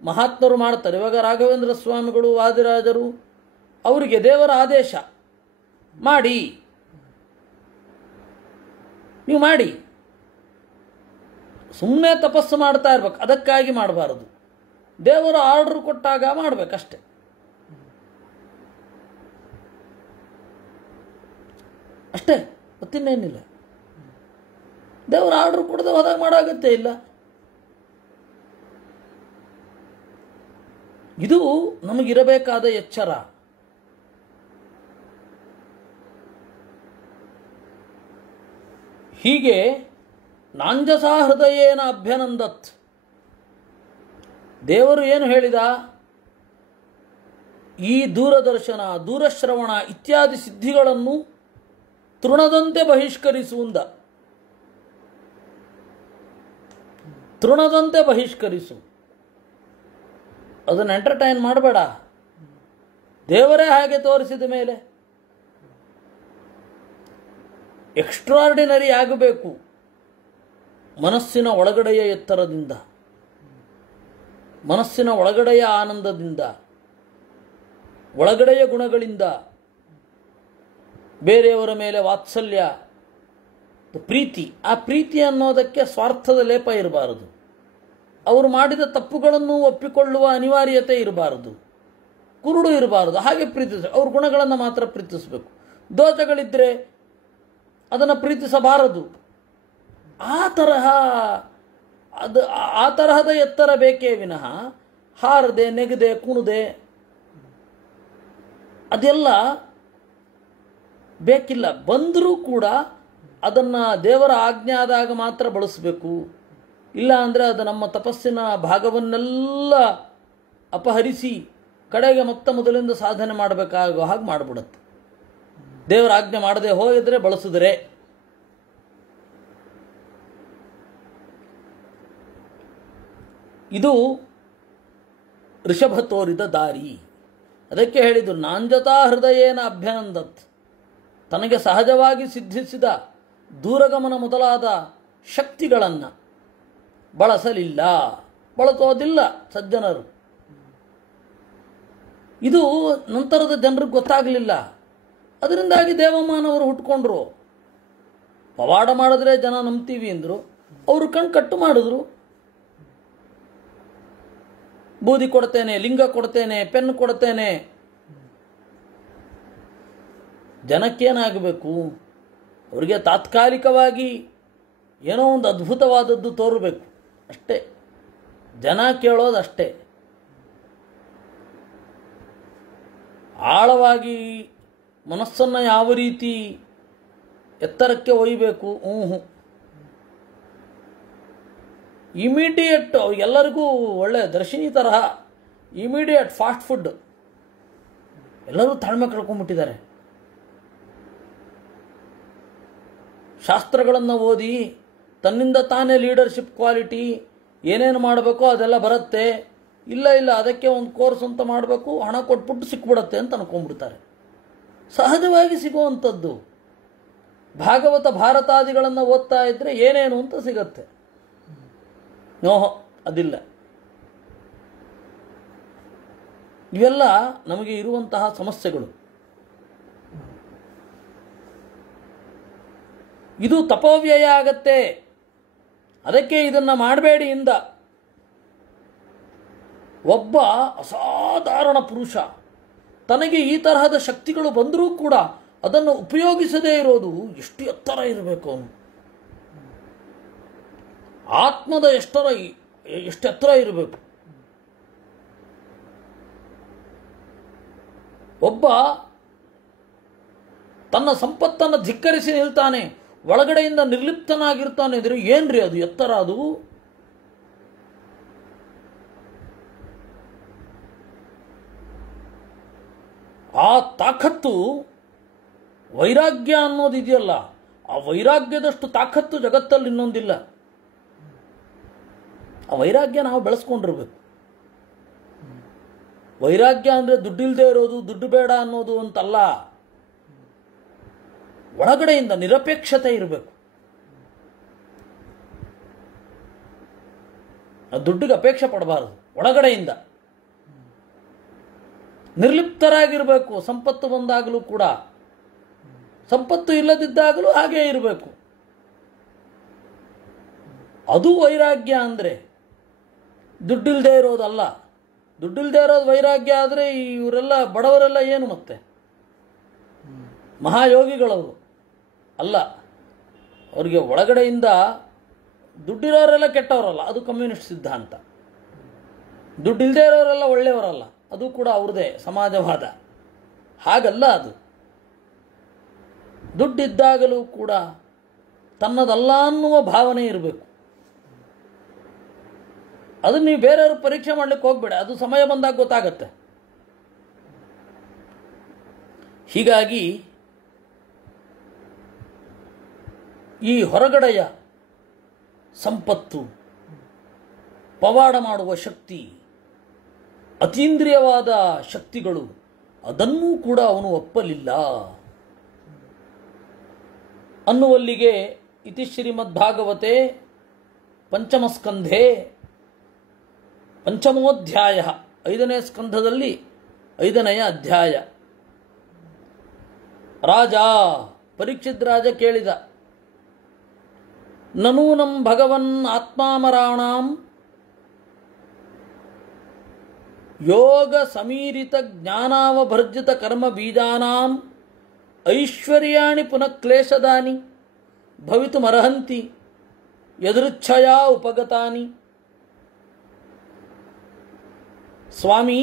ಮಹಾತ್ಮರು ಮಾಡ್ತಾರೆ. ಇವಾಗ ರಾಘವೇಂದ್ರ ಸ್ವಾಮಿಗಳು, ವಾದಿರಾಜರು, ಅವರಿಗೆ ದೇವರ ಆದೇಶ ಮಾಡಿ, ನೀವು ಮಾಡಿ. ಸುಮ್ಮನೆ ತಪಸ್ಸು ಮಾಡ್ತಾ ಇರ್ಬೇಕು, ಅದಕ್ಕಾಗಿ ಮಾಡಬಾರದು. ದೇವರು ಆರ್ಡರ್ ಕೊಟ್ಟಾಗ ಮಾಡಬೇಕಷ್ಟೆ. ಅಷ್ಟೇ, ಮತ್ತಿನ್ನೇನಿಲ್ಲ. ದೇವರು ಆರ್ಡರ್ ಕೊಡದೆ ಹೋದಾಗ ಮಾಡಾಗತ್ತೆ ಇಲ್ಲ. ಇದು ನಮಗಿರಬೇಕಾದ ಎಚ್ಚರ. ಹೀಗೆ ನಾಂಜಸಾ ಹೃದಯೇನ ಅಭ್ಯನಂದತ್. ದೇವರು ಏನು ಹೇಳಿದ? ಈ ದೂರದರ್ಶನ, ದೂರಶ್ರವಣ ಇತ್ಯಾದಿ ಸಿದ್ಧಿಗಳನ್ನು ತೃಣದಂತೆ ಬಹಿಷ್ಕರಿಸುವಂದ. ತೃಣದಂತೆ ಬಹಿಷ್ಕರಿಸು. ಅದನ್ನು ಎಂಟರ್ಟೈನ್ ಮಾಡಬೇಡ. ದೇವರೇ ಹಾಗೆ ತೋರಿಸಿದ ಮೇಲೆ ಎಕ್ಸ್ಟ್ರಾರ್ಡಿನರಿ ಆಗಬೇಕು. ಮನಸ್ಸಿನ ಒಳಗಡೆಯ ಎತ್ತರದಿಂದ, ಮನಸ್ಸಿನ ಒಳಗಡೆಯ ಆನಂದದಿಂದ, ಒಳಗಡೆಯ ಗುಣಗಳಿಂದ, ಬೇರೆಯವರ ಮೇಲೆ ವಾತ್ಸಲ್ಯ, ಪ್ರೀತಿ. ಆ ಪ್ರೀತಿ ಅನ್ನೋದಕ್ಕೆ ಸ್ವಾರ್ಥದ ಲೇಪ ಇರಬಾರದು. ಅವರು ಮಾಡಿದ ತಪ್ಪುಗಳನ್ನು ಒಪ್ಪಿಕೊಳ್ಳುವ ಅನಿವಾರ್ಯತೆ ಇರಬಾರದು, ಕುರುಡು ಇರಬಾರದು. ಹಾಗೆ ಪ್ರೀತಿಸ, ಅವ್ರ ಗುಣಗಳನ್ನು ಮಾತ್ರ ಪ್ರೀತಿಸಬೇಕು. ದೋಷಗಳಿದ್ದರೆ ಅದನ್ನು ಪ್ರೀತಿಸಬಾರದು. ಆ ತರಹದ ಎತ್ತರ ಬೇಕೇ ವಿನಃ ಹಾರದೆ, ನೆಗದೆ, ಕುಣದೆ ಅದೆಲ್ಲ ಬೇಕಿಲ್ಲ. ಬಂದರೂ ಕೂಡ ಅದನ್ನು ದೇವರ ಆಜ್ಞೆ ಆದಾಗ ಮಾತ್ರ ಬಳಸಬೇಕು. ಇಲ್ಲ ಅಂದರೆ ಅದು ನಮ್ಮ ತಪಸ್ಸಿನ ಭಾಗವನ್ನೆಲ್ಲ ಅಪಹರಿಸಿ ಕಡೆಗೆ ಮತ್ತೆ ಮೊದಲಿಂದ ಸಾಧನೆ ಮಾಡಬೇಕಾಗೋ ಹಾಗೆ ಮಾಡಿಬಿಡುತ್ತೆ. ದೇವರ ಆಜ್ಞೆ ಮಾಡದೆ ಹೋಗಿದ್ರೆ, ಬಳಸಿದ್ರೆ. ಇದು ಋಷಭ ತೋರಿದ ದಾರಿ. ಅದಕ್ಕೆ ಹೇಳಿದ್ದು ನಾಂಜತಾ ಹೃದಯೇನ ಅಭ್ಯನಂದತ್. ತನಗೆ ಸಹಜವಾಗಿ ಸಿದ್ಧಿಸಿದ ದೂರಗಮನ ಮೊದಲಾದ ಶಕ್ತಿಗಳನ್ನು ಬಳಸಲಿಲ್ಲ, ಬಳಸೋದಿಲ್ಲ ಸಜ್ಜನರು. ಇದು ನಂತರದ ಜನರಿಗೆ ಗೊತ್ತಾಗಲಿಲ್ಲ. ಅದರಿಂದಾಗಿ ದೇವಮಾನವರು ಹುಟ್ಕೊಂಡ್ರು. ಪವಾಡ ಮಾಡಿದ್ರೆ ಜನ ನಂಬ್ತೀವಿ ಅಂದರು, ಅವರು ಕಟ್ಟು ಮಾಡಿದ್ರು. ಬೂದಿ ಕೊಡ್ತೇನೆ, ಲಿಂಗ ಕೊಡ್ತೇನೆ, ಪೆನ್ ಕೊಡ್ತೇನೆ. ಜನಕ್ಕೇನಾಗಬೇಕು? ಅವರಿಗೆ ತಾತ್ಕಾಲಿಕವಾಗಿ ಏನೋ ಒಂದು ಅದ್ಭುತವಾದದ್ದು ತೋರಬೇಕು ಅಷ್ಟೇ. ಜನ ಕೇಳೋದಷ್ಟೇ. ಆಳವಾಗಿ ಮನಸ್ಸನ್ನು ಯಾವ ರೀತಿ ಎತ್ತರಕ್ಕೆ ಒಯ್ಯಬೇಕು, ಇಮಿಡಿಯೇಟ್ ಎಲ್ಲರಿಗೂ ಒಳ್ಳೆ ದರ್ಶಿನಿ ತರಹ ಇಮಿಡಿಯೇಟ್ ಫಾಸ್ಟ್ ಫುಡ್. ಎಲ್ಲರೂ ತಾಳ್ಮೆ ಕಳ್ಕೊಂಡ್ಬಿಟ್ಟಿದ್ದಾರೆ. ಶಾಸ್ತ್ರಗಳನ್ನು ಓದಿ ತನ್ನಿಂದ ತಾನೇ ಲೀಡರ್ಶಿಪ್ ಕ್ವಾಲಿಟಿ ಏನೇನು ಮಾಡಬೇಕೋ ಅದೆಲ್ಲ ಬರುತ್ತೆ. ಇಲ್ಲ ಅದಕ್ಕೆ ಒಂದು ಕೋರ್ಸ್ ಅಂತ ಮಾಡಬೇಕು, ಹಣ ಕೊಟ್ಬಿಟ್ಟು ಸಿಕ್ಬಿಡತ್ತೆ ಅಂತ ಅನ್ಕೊಂಡ್ಬಿಡ್ತಾರೆ. ಸಹಜವಾಗಿ ಸಿಗುವಂಥದ್ದು. ಭಾಗವತ ಭಾರತಾದಿಗಳನ್ನು ಓದ್ತಾ ಇದ್ರೆ ಏನೇನು ಅಂತ ಸಿಗತ್ತೆ. ನೋಹೋ, ಅದಿಲ್ಲ. ಇವೆಲ್ಲ ನಮಗೆ ಇರುವಂತಹ ಸಮಸ್ಯೆಗಳು. ಇದು ತಪೋವ್ಯಯ ಆಗತ್ತೆ, ಅದಕ್ಕೆ ಇದನ್ನು ಮಾಡಬೇಡಿ ಇಂದ. ಒಬ್ಬ ಅಸಾಧಾರಣ ಪುರುಷ ತನಗೆ ಈ ತರಹದ ಶಕ್ತಿಗಳು ಬಂದರೂ ಕೂಡ ಅದನ್ನು ಉಪಯೋಗಿಸದೇ ಇರೋದು ಎಷ್ಟು ಎತ್ತರ ಇರಬೇಕು. ಅವನು ಆತ್ಮದ ಎಷ್ಟು ಎತ್ತರ ಇರಬೇಕು. ಒಬ್ಬ ತನ್ನ ಸಂಪತ್ತನ್ನು ಧಿಕ್ಕರಿಸಿ ನಿಲ್ತಾನೆ, ಒಳಗಡೆಯಿಂದ ನಿರ್ಲಿಪ್ತನಾಗಿರ್ತಾನೆ ಅಂದರೆ ಏನ್ರಿ ಅದು ಎತ್ತರ? ಅದು ಆ ತಾಕತ್ತು, ವೈರಾಗ್ಯ ಅನ್ನೋದು ಇದೆಯಲ್ಲ, ಆ ವೈರಾಗ್ಯದಷ್ಟು ತಾಕತ್ತು ಜಗತ್ತಲ್ಲಿ ಇನ್ನೊಂದಿಲ್ಲ. ಆ ವೈರಾಗ್ಯ ನಾವು ಬೆಳೆಸ್ಕೊಂಡಿರ್ಬೇಕು. ವೈರಾಗ್ಯ ಅಂದರೆ ದುಡ್ಡಿಲ್ಲದೆ ಇರೋದು, ದುಡ್ಡು ಬೇಡ ಅನ್ನೋದು ಅಂತಲ್ಲ. ಒಳಗಡೆಯಿಂದ ನಿರಪೇಕ್ಷತೆ ಇರಬೇಕು. ದುಡ್ಡಿಗೆ ಅಪೇಕ್ಷೆ ಪಡಬಾರದು. ಒಳಗಡೆಯಿಂದ ನಿರ್ಲಿಪ್ತರಾಗಿರಬೇಕು. ಸಂಪತ್ತು ಬಂದಾಗಲೂ ಕೂಡ, ಸಂಪತ್ತು ಇಲ್ಲದಿದ್ದಾಗಲೂ ಹಾಗೇ ಇರಬೇಕು. ಅದು ವೈರಾಗ್ಯ ಅಂದರೆ. ದುಡ್ಡಿಲ್ಲದೆ ಇರೋದಲ್ಲ. ದುಡ್ಡಿಲ್ಲದೆ ಇರೋದು ವೈರಾಗ್ಯ ಆದರೆ ಇವರೆಲ್ಲ ಬಡವರೆಲ್ಲ ಏನು ಮತ್ತೆ ಮಹಾಯೋಗಿಗಳವರು ಅಲ್ಲ. ಅವರಿಗೆ ಒಳಗಡೆಯಿಂದ ದುಡ್ಡಿರೋರೆಲ್ಲ ಕೆಟ್ಟವರಲ್ಲ, ಅದು ಕಮ್ಯುನಿಸ್ಟ್ ಸಿದ್ಧಾಂತ. ದುಡ್ಡಿಲ್ಲದೆ ಇರೋರೆಲ್ಲ ಒಳ್ಳೆಯವರಲ್ಲ, ಅದು ಕೂಡ ಅವ್ರದೇ ಸಮಾಜವಾದ. ಹಾಗಲ್ಲ ಅದು. ದುಡ್ಡಿದ್ದಾಗಲೂ ಕೂಡ ತನ್ನದಲ್ಲ ಅನ್ನುವ ಭಾವನೆ ಇರಬೇಕು. ಅದನ್ನು ನೀವು ಬೇರೆಯವರು ಪರೀಕ್ಷೆ ಮಾಡಲಿಕ್ಕೆ ಹೋಗ್ಬೇಡ, ಅದು ಸಮಯ ಬಂದಾಗ ಗೊತ್ತಾಗತ್ತೆ. ಹೀಗಾಗಿ ಈ ಹೊರಗಡೆಯ ಸಂಪತ್ತು, ಪವಾಡ ಮಾಡುವ ಶಕ್ತಿ, ಅತೀಂದ್ರಿಯವಾದ ಶಕ್ತಿಗಳು, ಅದನ್ನೂ ಕೂಡ ಅವನು ಒಪ್ಪಲಿಲ್ಲ ಅನ್ನುವಲ್ಲಿಗೆ ಇತಿ ಶ್ರೀಮದ್ಭಾಗವತೆ ಪಂಚಮಸ್ಕಂಧೆ ಪಂಚಮೋಧ್ಯಾಯ, 5ನೇ ಸ್ಕಂಧದಲ್ಲಿ 5ನೆಯ ಅಧ್ಯಾಯ. ರಾಜ ಪರೀಕ್ಷಿತ್ ರಾಜ ಕೇಳಿದ, ನನೂನಂ ಭಗವನ್ ಆತ್ಮಾಮರಾಣಾಂ ಯೋಗ ಸಮೀರಿತ ಜ್ಞಾನಾವಭರ್ಜಿತ ಕರ್ಮ ಬೀಜಾನಾಂ ಐಶ್ವರ್ಯಾಣಿ ಪುನಃ ಕ್ಲೇಶದಾನಿ ಭವಿತುಮರ್ಹಂತಿ ಯದೃಚ್ಛಯಾ ಉಪಗತಾನಿ. ಸ್ವಾಮಿ,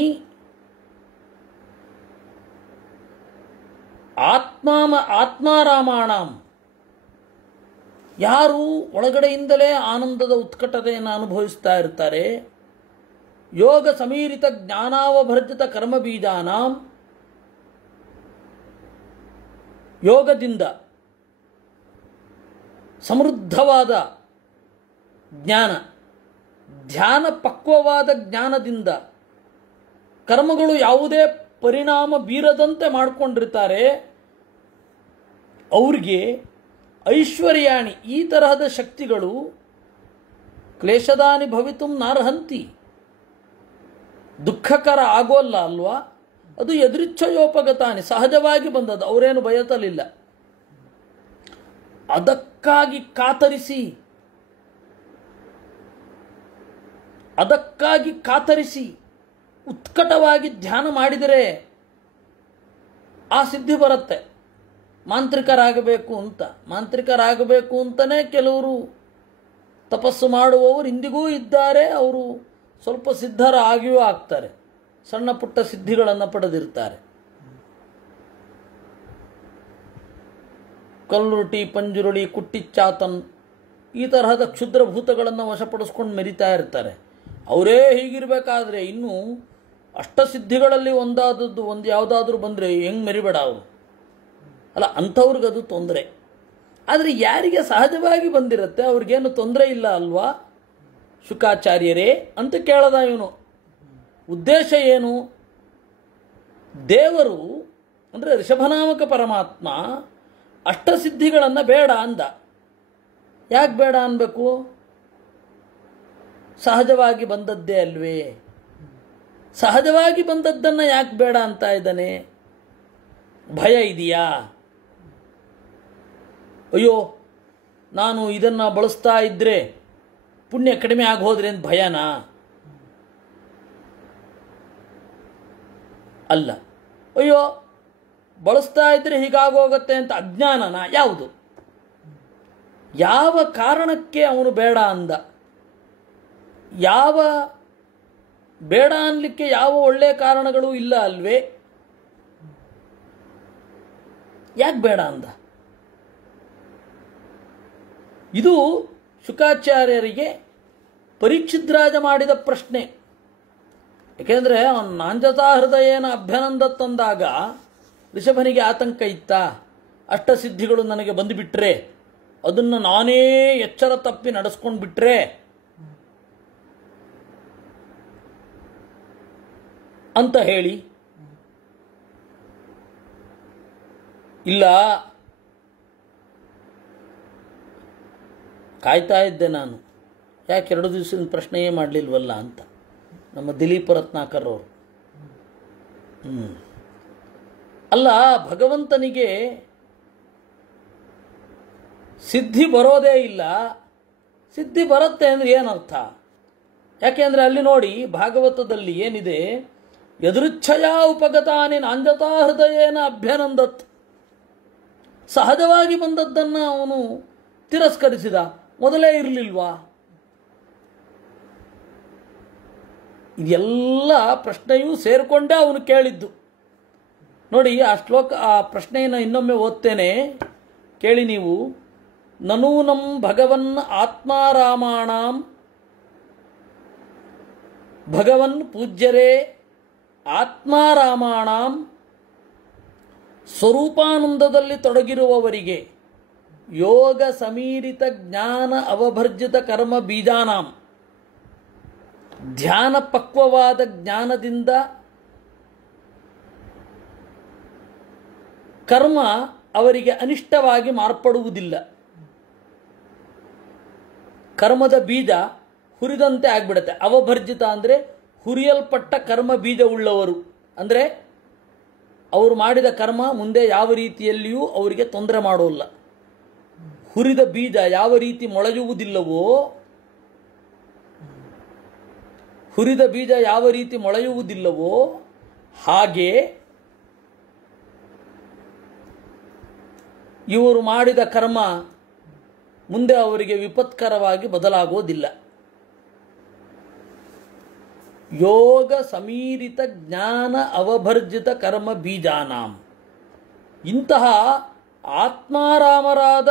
ಆತ್ಮಾರಾಮಾಣಂ, ಯಾರು ಒಳಗಡೆಯಿಂದಲೇ ಆನಂದದ ಉತ್ಕಟತೆಯನ್ನು ಅನುಭವಿಸ್ತಾ ಇರ್ತಾರೆ, ಯೋಗ ಸಮೀರಿತ ಜ್ಞಾನಾವಭರ್ಜಿತ ಕರ್ಮ ಬೀಜಾನಾಂ, ಯೋಗದಿಂದ ಸಮೃದ್ಧವಾದ ಜ್ಞಾನ, ಧ್ಯಾನ ಪಕ್ವವಾದ ಜ್ಞಾನದಿಂದ ಕರ್ಮಗಳು ಯಾವುದೇ ಪರಿಣಾಮ ಬೀರದಂತೆ ಮಾಡಿಕೊಂಡಿರ್ತಾರೆ. ಅವ್ರಿಗೆ ಐಶ್ವರ್ಯಾಣಿ ಈ ತರಹದ ಶಕ್ತಿಗಳು ಕ್ಲೇಶದಾನಿ ಭವಿತು ನಾರ್ಹಂತಿ, ದುಃಖಕರ ಆಗೋಲ್ಲ ಅಲ್ವಾ? ಅದು ಯದೃಚ್ಛಯೋಪಗತಾನಿ, ಸಹಜವಾಗಿ ಬಂದದ್ದು, ಅವರೇನು ಬಯತಲಿಲ್ಲ. ಅದಕ್ಕಾಗಿ ಕಾತರಿಸಿ ಉತ್ಕಟವಾಗಿ ಧ್ಯಾನ ಮಾಡಿದರೆ ಆ ಸಿದ್ಧಿ ಬರುತ್ತೆ. ಮಾಂತ್ರಿಕರಾಗಬೇಕು ಅಂತಲೇ ಕೆಲವರು ತಪಸ್ಸು ಮಾಡುವವರು ಇಂದಿಗೂ ಇದ್ದಾರೆ. ಅವರು ಸ್ವಲ್ಪ ಸಿದ್ಧರ ಆಗಿಯೂ ಆಗ್ತಾರೆ, ಸಣ್ಣ ಪುಟ್ಟ ಸಿದ್ಧಿಗಳನ್ನು ಪಡೆದಿರ್ತಾರೆ. ಕಲ್ಲುರುಟಿ, ಪಂಜುರುಳಿ, ಕುಟ್ಟಿಚ್ಚಾತನ್ ಈ ತರಹದ ಕ್ಷುದ್ರಭೂತಗಳನ್ನು ವಶಪಡಿಸ್ಕೊಂಡು ಮೆರಿತಾ ಇರ್ತಾರೆ. ಅವರೇ ಹೀಗಿರಬೇಕಾದ್ರೆ ಇನ್ನು ಅಷ್ಟಸಿದ್ಧಿಗಳಲ್ಲಿ ಒಂದು ಯಾವುದಾದ್ರೂ ಬಂದರೆ ಹೆಂಗೆ ಮೆರಿಬೇಡ ಅವರು ಅಲ್ಲ, ಅಂಥವ್ರಿಗದು ತೊಂದರೆ. ಆದರೆ ಯಾರಿಗೆ ಸಹಜವಾಗಿ ಬಂದಿರುತ್ತೆ ಅವ್ರಿಗೇನು ತೊಂದರೆ ಇಲ್ಲ ಅಲ್ವಾ ಶುಕಾಚಾರ್ಯರೇ ಅಂತ ಕೇಳದ ಇವನು. ಉದ್ದೇಶ ಏನು? ದೇವರು ಅಂದರೆ ಋಷಭನಾಮಕ ಪರಮಾತ್ಮ ಅಷ್ಟಸಿದ್ಧಿಗಳನ್ನು ಬೇಡ ಅಂದ. ಯಾಕೆ ಬೇಡ ಅನ್ಬೇಕು? ಸಹಜವಾಗಿ ಬಂದದ್ದೇ ಅಲ್ವೇ? ಸಹಜವಾಗಿ ಬಂದದ್ದನ್ನು ಯಾಕೆ ಬೇಡ ಅಂತ ಇದ್ದಾನೆ? ಭಯ ಇದೆಯಾ? ಅಯ್ಯೋ ನಾನು ಇದನ್ನು ಬಳಸ್ತಾ ಇದ್ದರೆ ಪುಣ್ಯ ಕಡಿಮೆ ಆಗಿ ಹೋದ್ರೆ ಅಂತ ಭಯನಾ? ಅಲ್ಲ. ಅಯ್ಯೋ ಬಳಸ್ತಾ ಇದ್ರೆ ಹೀಗಾಗೋಗತ್ತೆ ಅಂತ ಅಜ್ಞಾನನ? ಯಾವುದು? ಯಾವ ಕಾರಣಕ್ಕೆ ಅವನು ಬೇಡ ಅಂದ? ಯಾವ ಬೇಡ ಅನ್ಲಿಕ್ಕೆ ಯಾವ ಒಳ್ಳೆಯ ಕಾರಣಗಳು ಇಲ್ಲ ಅಲ್ವೇ? ಯಾಕೆ ಬೇಡ ಅಂದ? ಇದು ಶುಕಾಚಾರ್ಯರಿಗೆ ಪರೀಕ್ಷಿದ್ರಾಜ ಮಾಡಿದ ಪ್ರಶ್ನೆ. ಏಕೆಂದರೆ ಅವನು ನಾಂಜತಾ ಹೃದಯೇನ ಅಭ್ಯನಂದತ್ತಂದಾಗ ಋಷಭನಿಗೆ ಆತಂಕ ಇತ್ತ. ಅಷ್ಟಸಿದ್ಧಿಗಳು ನನಗೆ ಬಂದುಬಿಟ್ರೆ, ಅದನ್ನು ನಾನೇ ಎಚ್ಚರ ತಪ್ಪಿ ನಡೆಸ್ಕೊಂಡು ಬಿಟ್ರೆ ಅಂತ ಹೇಳಿ, ಇಲ್ಲ ಕಾಯ್ತಾ ಇದ್ದೆ ನಾನು, ಯಾಕೆ 2 ದಿವಸದ ಪ್ರಶ್ನೆಯೇ ಮಾಡಲಿಲ್ವಲ್ಲ ಅಂತ ನಮ್ಮ ದಿಲೀಪ ರತ್ನಾಕರ್ ಅವರು. ಅಲ್ಲ, ಭಗವಂತನಿಗೆ ಸಿದ್ಧಿ ಬರೋದೇ ಇಲ್ಲ. ಸಿದ್ಧಿ ಬರುತ್ತೆ ಅಂದರೆ ಏನರ್ಥ? ಯಾಕೆಂದರೆ ಅಲ್ಲಿ ನೋಡಿ ಭಾಗವತದಲ್ಲಿ ಏನಿದೆ, ಯದೃಚ್ಛಯ ಉಪಗತಾನಿ ನಾಂಜತಾ ಹೃದಯೇನ ಅಭ್ಯನಂದತ್. ಸಹಜವಾಗಿ ಬಂದದ್ದನ್ನು ಅವನು ತಿರಸ್ಕರಿಸಿದ. ಮೊದಲೇ ಇರಲಿಲ್ವಾ? ಇದೆಲ್ಲ ಪ್ರಶ್ನೆಯೂ ಸೇರಿಕೊಂಡೇ ಅವನು ಕೇಳಿದ್ದು. ನೋಡಿ ಆ ಪ್ರಶ್ನೆಯನ್ನು ಇನ್ನೊಮ್ಮೆ ಓದ್ತೇನೆ, ಕೇಳಿ ನೀವು. ನನೂನಂ ಭಗವನ್ ಆತ್ಮಾರಾಮಾಣಾಂ ಭಗವನ್ ಪೂಜ್ಯರೇ ಆತ್ಮಾರಾಮಾಣಾಂ ಸ್ವರೂಪಾನಂದದಲ್ಲಿ ತೊಡಗಿರುವವರಿಗೆ ಯೋಗ ಸಮೀರಿತ ಜ್ಞಾನ ಅವಭರ್ಜಿತ ಕರ್ಮ ಬೀಜಾನಾಂ ಧ್ಯಾನ ಪಕ್ವವಾದ ಜ್ಞಾನದಿಂದ ಕರ್ಮ ಅವರಿಗೆ ಅನಿಷ್ಟವಾಗಿ ಮಾರ್ಪಡುವುದಿಲ್ಲ. ಕರ್ಮದ ಬೀಜ ಹುರಿದಂತೆ ಆಗ್ಬಿಡುತ್ತೆ. ಅವಭರ್ಜಿತ ಅಂದರೆ ಹುರಿಯಲ್ಪಟ್ಟ ಕರ್ಮ ಬೀಜ ಉಳ್ಳವರು, ಅಂದರೆ ಅವರು ಮಾಡಿದ ಕರ್ಮ ಮುಂದೆ ಯಾವ ರೀತಿಯಲ್ಲಿಯೂ ಅವರಿಗೆ ತೊಂದರೆ ಮಾಡೋಲ್ಲ. ಹುರಿದ ಬೀಜ ಯಾವ ರೀತಿ ಮೊಳೆಯುವುದಿಲ್ಲವೋ ಹಾಗೆ ಇವರು ಮಾಡಿದ ಕರ್ಮ ಮುಂದೆ ಅವರಿಗೆ ವಿಪತ್ಕರವಾಗಿ ಬದಲಾಗೋದಿಲ್ಲ. ಯೋಗ ಸಮೀರಿತ ಜ್ಞಾನ ಅವಭರ್ಜಿತ ಕರ್ಮ ಬೀಜಾನಾಂ. ಇಂತಹ ಆತ್ಮಾರಾಮರಾದ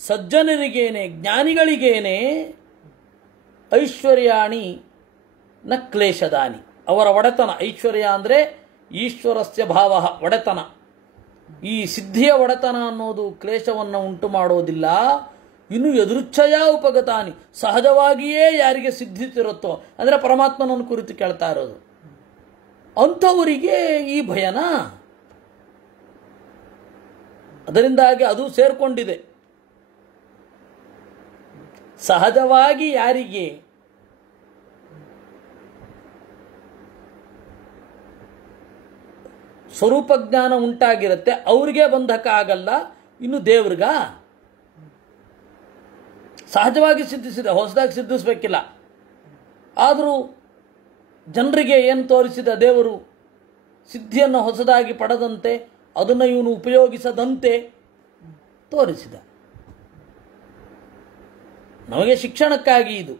ಸಜ್ಜನರಿಗೇನೆ, ಜ್ಞಾನಿಗಳಿಗೇನೆ ಐಶ್ವರ್ಯಾಣಿ ನ ಕ್ಲೇಶದಾನಿ. ಅವರ ಒಡೆತನ, ಐಶ್ವರ್ಯ ಅಂದರೆ ಈಶ್ವರಸ್ಯ ಭಾವ, ಒಡೆತನ. ಈ ಸಿದ್ಧಿಯ ಒಡೆತನ ಅನ್ನೋದು ಕ್ಲೇಶವನ್ನು ಉಂಟು ಮಾಡೋದಿಲ್ಲ. ಇನ್ನು ಯದೃಚ್ಛಯ ಉಪಗತಾನಿ, ಸಹಜವಾಗಿಯೇ ಯಾರಿಗೆ ಸಿದ್ಧಿತಿರುತ್ತೋ, ಅಂದರೆ ಪರಮಾತ್ಮನನ್ನು ಕುರಿತು ಕೇಳ್ತಾ ಇರೋದು, ಅಂಥವರಿಗೆ ಈ ಭಯನ? ಅದರಿಂದಾಗಿ ಅದು ಸೇರಿಕೊಂಡಿದೆ. ಸಹಜವಾಗಿ ಯಾರಿಗೆ ಸ್ವರೂಪ ಜ್ಞಾನ ಉಂಟಾಗಿರುತ್ತೆ ಅವರಿಗೆ ಬಂಧಕ ಆಗಲ್ಲ, ಇನ್ನು ದೇವ್ರಿಗ ಸಹಜವಾಗಿ ಸಿದ್ಧಿಸಿದೆ, ಹೊಸದಾಗಿ ಸಿದ್ಧಿಸಬೇಕಿಲ್ಲ. ಆದರೂ ಜನರಿಗೆ ಏನು ತೋರಿಸಿದ ದೇವರು, ಸಿದ್ಧಿಯನ್ನು ಹೊಸದಾಗಿ ಪಡೆದಂತೆ ಅದನ್ನು ಇವನು ಉಪಯೋಗಿಸದಂತೆ ತೋರಿಸಿದ. ನಮಗೆ ಶಿಕ್ಷಣಕ್ಕಾಗಿ ಇದು.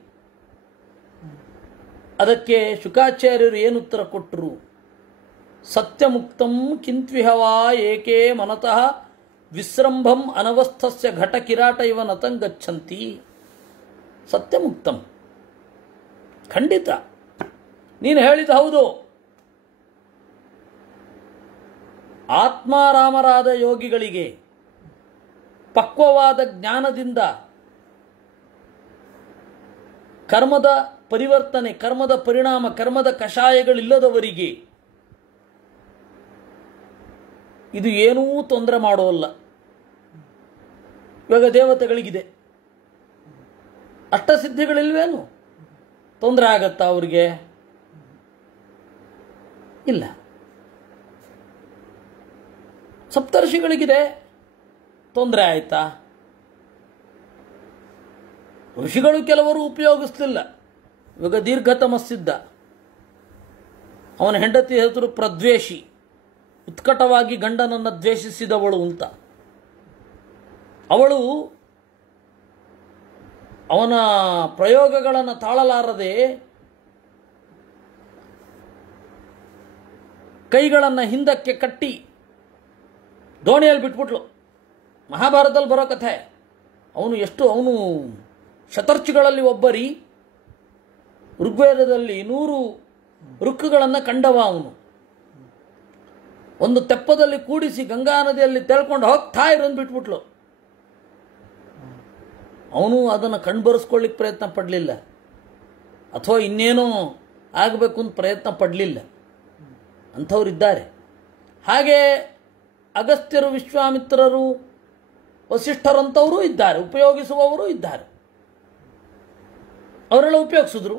ಅದಕ್ಕೆ ಶುಕಾಚಾರ್ಯರು ಏನು ಉತ್ತರ ಕೊಟ್ಟರು? ಸತ್ಯಮುಕ್ತಂ ಕಿಂತ್ವಿಹವಾ ಏಕೆ ಮನತಃ ವಿಸ್ರಂಭಂ ಅನವಸ್ಥಸ್ಯ ಘಟ ಕಿರಾಟ ಇವ ನತಂಗಚ್ಚಂತಿ. ಸತ್ಯಮುಕ್ತಂ, ಖಂಡಿತ ನೀನು ಹೇಳಿದ ಹೌದು. ಆತ್ಮಾರಾಮರಾದ ಯೋಗಿಗಳಿಗೆ ಪಕ್ವವಾದ ಜ್ಞಾನದಿಂದ ಕರ್ಮದ ಪರಿವರ್ತನೆ, ಕರ್ಮದ ಪರಿಣಾಮ, ಕರ್ಮದ ಕಷಾಯಗಳಿಲ್ಲದವರಿಗೆ ಇದು ಏನೂ ತೊಂದರೆ ಮಾಡೋಲ್ಲ. ಇವಾಗ ದೇವತೆಗಳಿಗಿದೆ, ಅಷ್ಟಸಿದ್ಧಿಗಳಿಲ್ವೇನು? ತೊಂದರೆ ಆಗತ್ತಾ ಅವ್ರಿಗೆ? ಇಲ್ಲ. ಸಪ್ತರ್ಷಿಗಳಿಗಿದೆ, ತೊಂದರೆ ಆಯ್ತಾ? ಋಷಿಗಳು ಕೆಲವರು ಉಪಯೋಗಿಸ್ಲಿಲ್ಲ. ಇವಾಗ ದೀರ್ಘತಮಸ್ಸಿದ್ದ, ಅವನ ಹೆಂಡತಿ ಹೆಸರು ಪ್ರದ್ವೇಷಿ, ಉತ್ಕಟವಾಗಿ ಗಂಡನನ್ನು ದ್ವೇಷಿಸಿದವಳು ಅಂತ. ಅವಳು ಅವನ ಪ್ರಯೋಗಗಳನ್ನು ತಾಳಲಾರದೆ ಕೈಗಳನ್ನು ಹಿಂದಕ್ಕೆ ಕಟ್ಟಿ ದೋಣಿಯಲ್ಲಿ ಬಿಟ್ಬಿಟ್ಲು. ಮಹಾಭಾರತದಲ್ಲಿ ಬರೋ ಕಥೆ. ಅವನು ಶತರ್ಚಿಗಳಲ್ಲಿ ಒಬ್ಬರಿ. ಋಗ್ವೇದದಲ್ಲಿ 100 ಋಕ್ಕುಗಳನ್ನು ಕಂಡವ ಅವನು. ಒಂದು ತೆಪ್ಪದಲ್ಲಿ ಕೂಡಿಸಿ ಗಂಗಾ ನದಿಯಲ್ಲಿ ತೆಳ್ಕೊಂಡು ಹೋಗ್ತಾ ಇರೋದು ಬಿಟ್ಬಿಟ್ಲು. ಅವನು ಅದನ್ನು ಕಣ್ಬರೆಸ್ಕೊಳ್ಳಿಕ್ಕೆ ಪ್ರಯತ್ನ ಪಡಲಿಲ್ಲ, ಅಥವಾ ಇನ್ನೇನೋ ಆಗಬೇಕು ಅಂತ ಪ್ರಯತ್ನ ಪಡಲಿಲ್ಲ. ಅಂಥವರಿದ್ದಾರೆ. ಹಾಗೆ ಅಗಸ್ತ್ಯರು, ವಿಶ್ವಾಮಿತ್ರರು, ವಸಿಷ್ಠರಂಥವರು ಇದ್ದಾರೆ, ಉಪಯೋಗಿಸುವವರು ಇದ್ದಾರೆ. ಅವರೆಲ್ಲ ಉಪಯೋಗಿಸಿದ್ರು.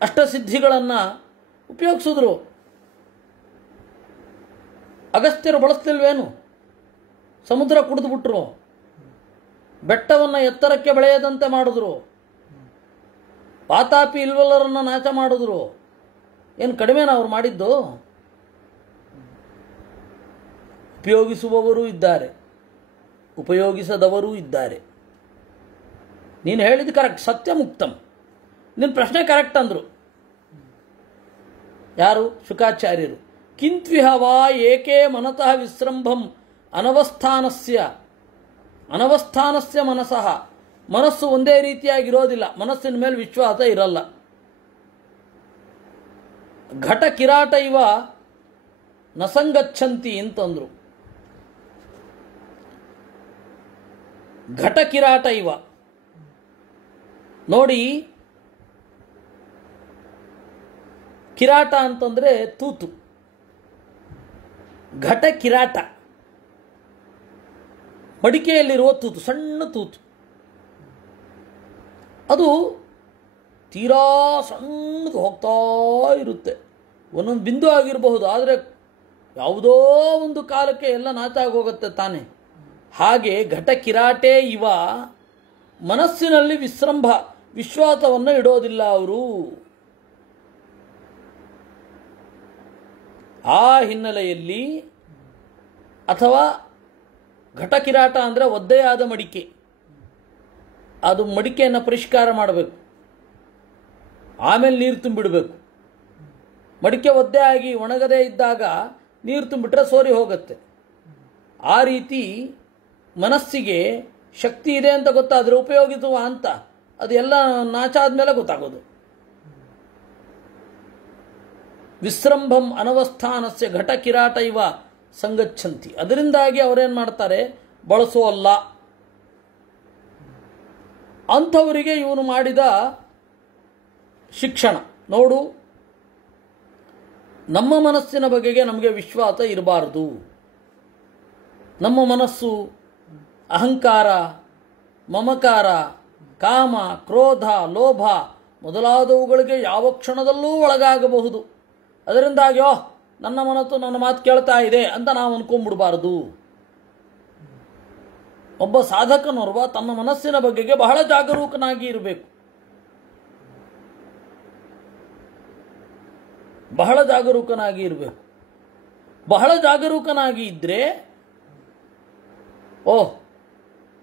ಅಷ್ಟಸಿದ್ಧಿಗಳನ್ನು ಉಪಯೋಗಿಸಿದ್ರು. ಅಗಸ್ತ್ಯರು ಬಳಸ್ತಿಲ್ವೇನು? ಸಮುದ್ರ ಕುಡಿದ್ಬಿಟ್ರು, ಬೆಟ್ಟವನ್ನು ಎತ್ತರಕ್ಕೆ ಬೆಳೆಯದಂತೆ ಮಾಡಿದ್ರು, ವಾತಾಪಿ ಇಲ್ವಲ್ಲರನ್ನು ನಾಶ ಮಾಡಿದ್ರು. ಏನು ಕಡಿಮೆನಾ ಅವ್ರು ಮಾಡಿದ್ದು? ಉಪಯೋಗಿಸುವವರೂ ಇದ್ದಾರೆ, ಉಪಯೋಗಿಸದವರೂ ಇದ್ದಾರೆ. ನೀನು ಹೇಳಿದ್ದು ಕರೆಕ್ಟ್, ಸತ್ಯಮುಕ್ತಂ. ನಿನ್ನ ಪ್ರಶ್ನೆ ಕರೆಕ್ಟ್ ಅಂದರು. ಯಾರು? ಶುಕಾಚಾರ್ಯರು. ಕಿಂತ್ವಿಹವಾ ಏಕೆ ಮನತಃ ವಿಸ್ರಂಭಂ ಅನವಸ್ಥಾನಸ್ಯ ಮನಸಃ. ಮನಸ್ಸು ಒಂದೇ ರೀತಿಯಾಗಿರೋದಿಲ್ಲ, ಮನಸ್ಸಿನ ಮೇಲೆ ವಿಶ್ವಾಸ ಇರಲ್ಲ. ಘಟ ಕಿರಾಟ ಇವ ನಸಂಗಚ್ಚಂತಿ ಅಂತಂದ್ರು. ಘಟ ಕಿರಾಟ ಇವ ನೋಡಿ, ಕಿರಾಟ ಅಂತಂದ್ರೆ ತೂತು. ಘಟ ಕಿರಾಟ, ಮಡಿಕೆಯಲ್ಲಿರುವ ತೂತು, ಸಣ್ಣ ತೂತು. ಅದು ತೀರಾ ಸಣ್ಣದು ಹೋಗ್ತಾ ಇರುತ್ತೆ. ಒಂದೊಂದು ಬಿಂದು ಆಗಿರಬಹುದು, ಆದರೆ ಯಾವುದೋ ಒಂದು ಕಾಲಕ್ಕೆ ಎಲ್ಲ ನಾಶ ಆಗೋಗುತ್ತೆ ತಾನೆ. ಹಾಗೆ ಘಟ ಕಿರಾಟೆ ಇವ ಮನಸ್ಸಿನಲ್ಲಿ ವಿಶ್ವಾಸವನ್ನು ಇಡೋದಿಲ್ಲ ಅವರು. ಆ ಹಿನ್ನೆಲೆಯಲ್ಲಿ, ಅಥವಾ ಘಟ ಕಿರಾಟ ಅಂದರೆ ಒದ್ದೆಯಾದ ಮಡಿಕೆ, ಅದು ಮಡಿಕೆಯನ್ನು ಪರಿಷ್ಕಾರ ಮಾಡಬೇಕು, ಆಮೇಲೆ ನೀರು ತುಂಬಿಡಬೇಕು. ಮಡಿಕೆ ಒದ್ದೆ ಆಗಿ ಒಣಗದೇ ಇದ್ದಾಗ ನೀರು ತುಂಬಿಟ್ರೆ ಸೋರಿ ಹೋಗುತ್ತೆ. ಆ ರೀತಿ ಮನಸ್ಸಿಗೆ ಶಕ್ತಿ ಇದೆ ಅಂತ ಗೊತ್ತಾದರೆ ಉಪಯೋಗಿಸುವ ಅಂತ ಅದೆಲ್ಲ ನಾಶ ಆದಮೇಲೆ ಗೊತ್ತಾಗೋದು. ವಿಸ್ರಂಭಂ ಅನವಸ್ಥಾನಸ್ಯ ಘಟ ಕಿರಾಟ ಇವ ಸಂಗಚ್ಚಂತಿ. ಅದರಿಂದಾಗಿ ಅವರೇನು ಮಾಡ್ತಾರೆ? ಬಳಸೋಲ್ಲ. ಅಂಥವರಿಗೆ ಇವನು ಮಾಡಿದ ಶಿಕ್ಷಣ ನೋಡು. ನಮ್ಮ ಮನಸ್ಸಿನ ಬಗೆಗೆ ನಮಗೆ ವಿಶ್ವಾಸ ಇರಬಾರದು. ನಮ್ಮ ಮನಸ್ಸು ಅಹಂಕಾರ, ಮಮಕಾರ, ಕಾಮ, ಕ್ರೋಧ, ಲೋಭ ಮೊದಲಾದವುಗಳಿಗೆ ಯಾವ ಕ್ಷಣದಲ್ಲೂ ಒಳಗಾಗಬಹುದು. ಅದರಿಂದಾಗಿ ನನ್ನ ಮನಸ್ಸು ನನ್ನ ಮಾತು ಕೇಳ್ತಾ ಇದೆ ಅಂತ ನಾವು ಅನ್ಕೊಂಡ್ಬಿಡಬಾರದು. ಒಬ್ಬ ಸಾಧಕನೋರ್ವ ತನ್ನ ಮನಸ್ಸಿನ ಬಗೆಗೆ ಬಹಳ ಜಾಗರೂಕನಾಗಿ ಇರಬೇಕು. ಬಹಳ ಜಾಗರೂಕನಾಗಿ ಇರಬೇಕು. ಬಹಳ ಜಾಗರೂಕನಾಗಿ ಇದ್ರೆ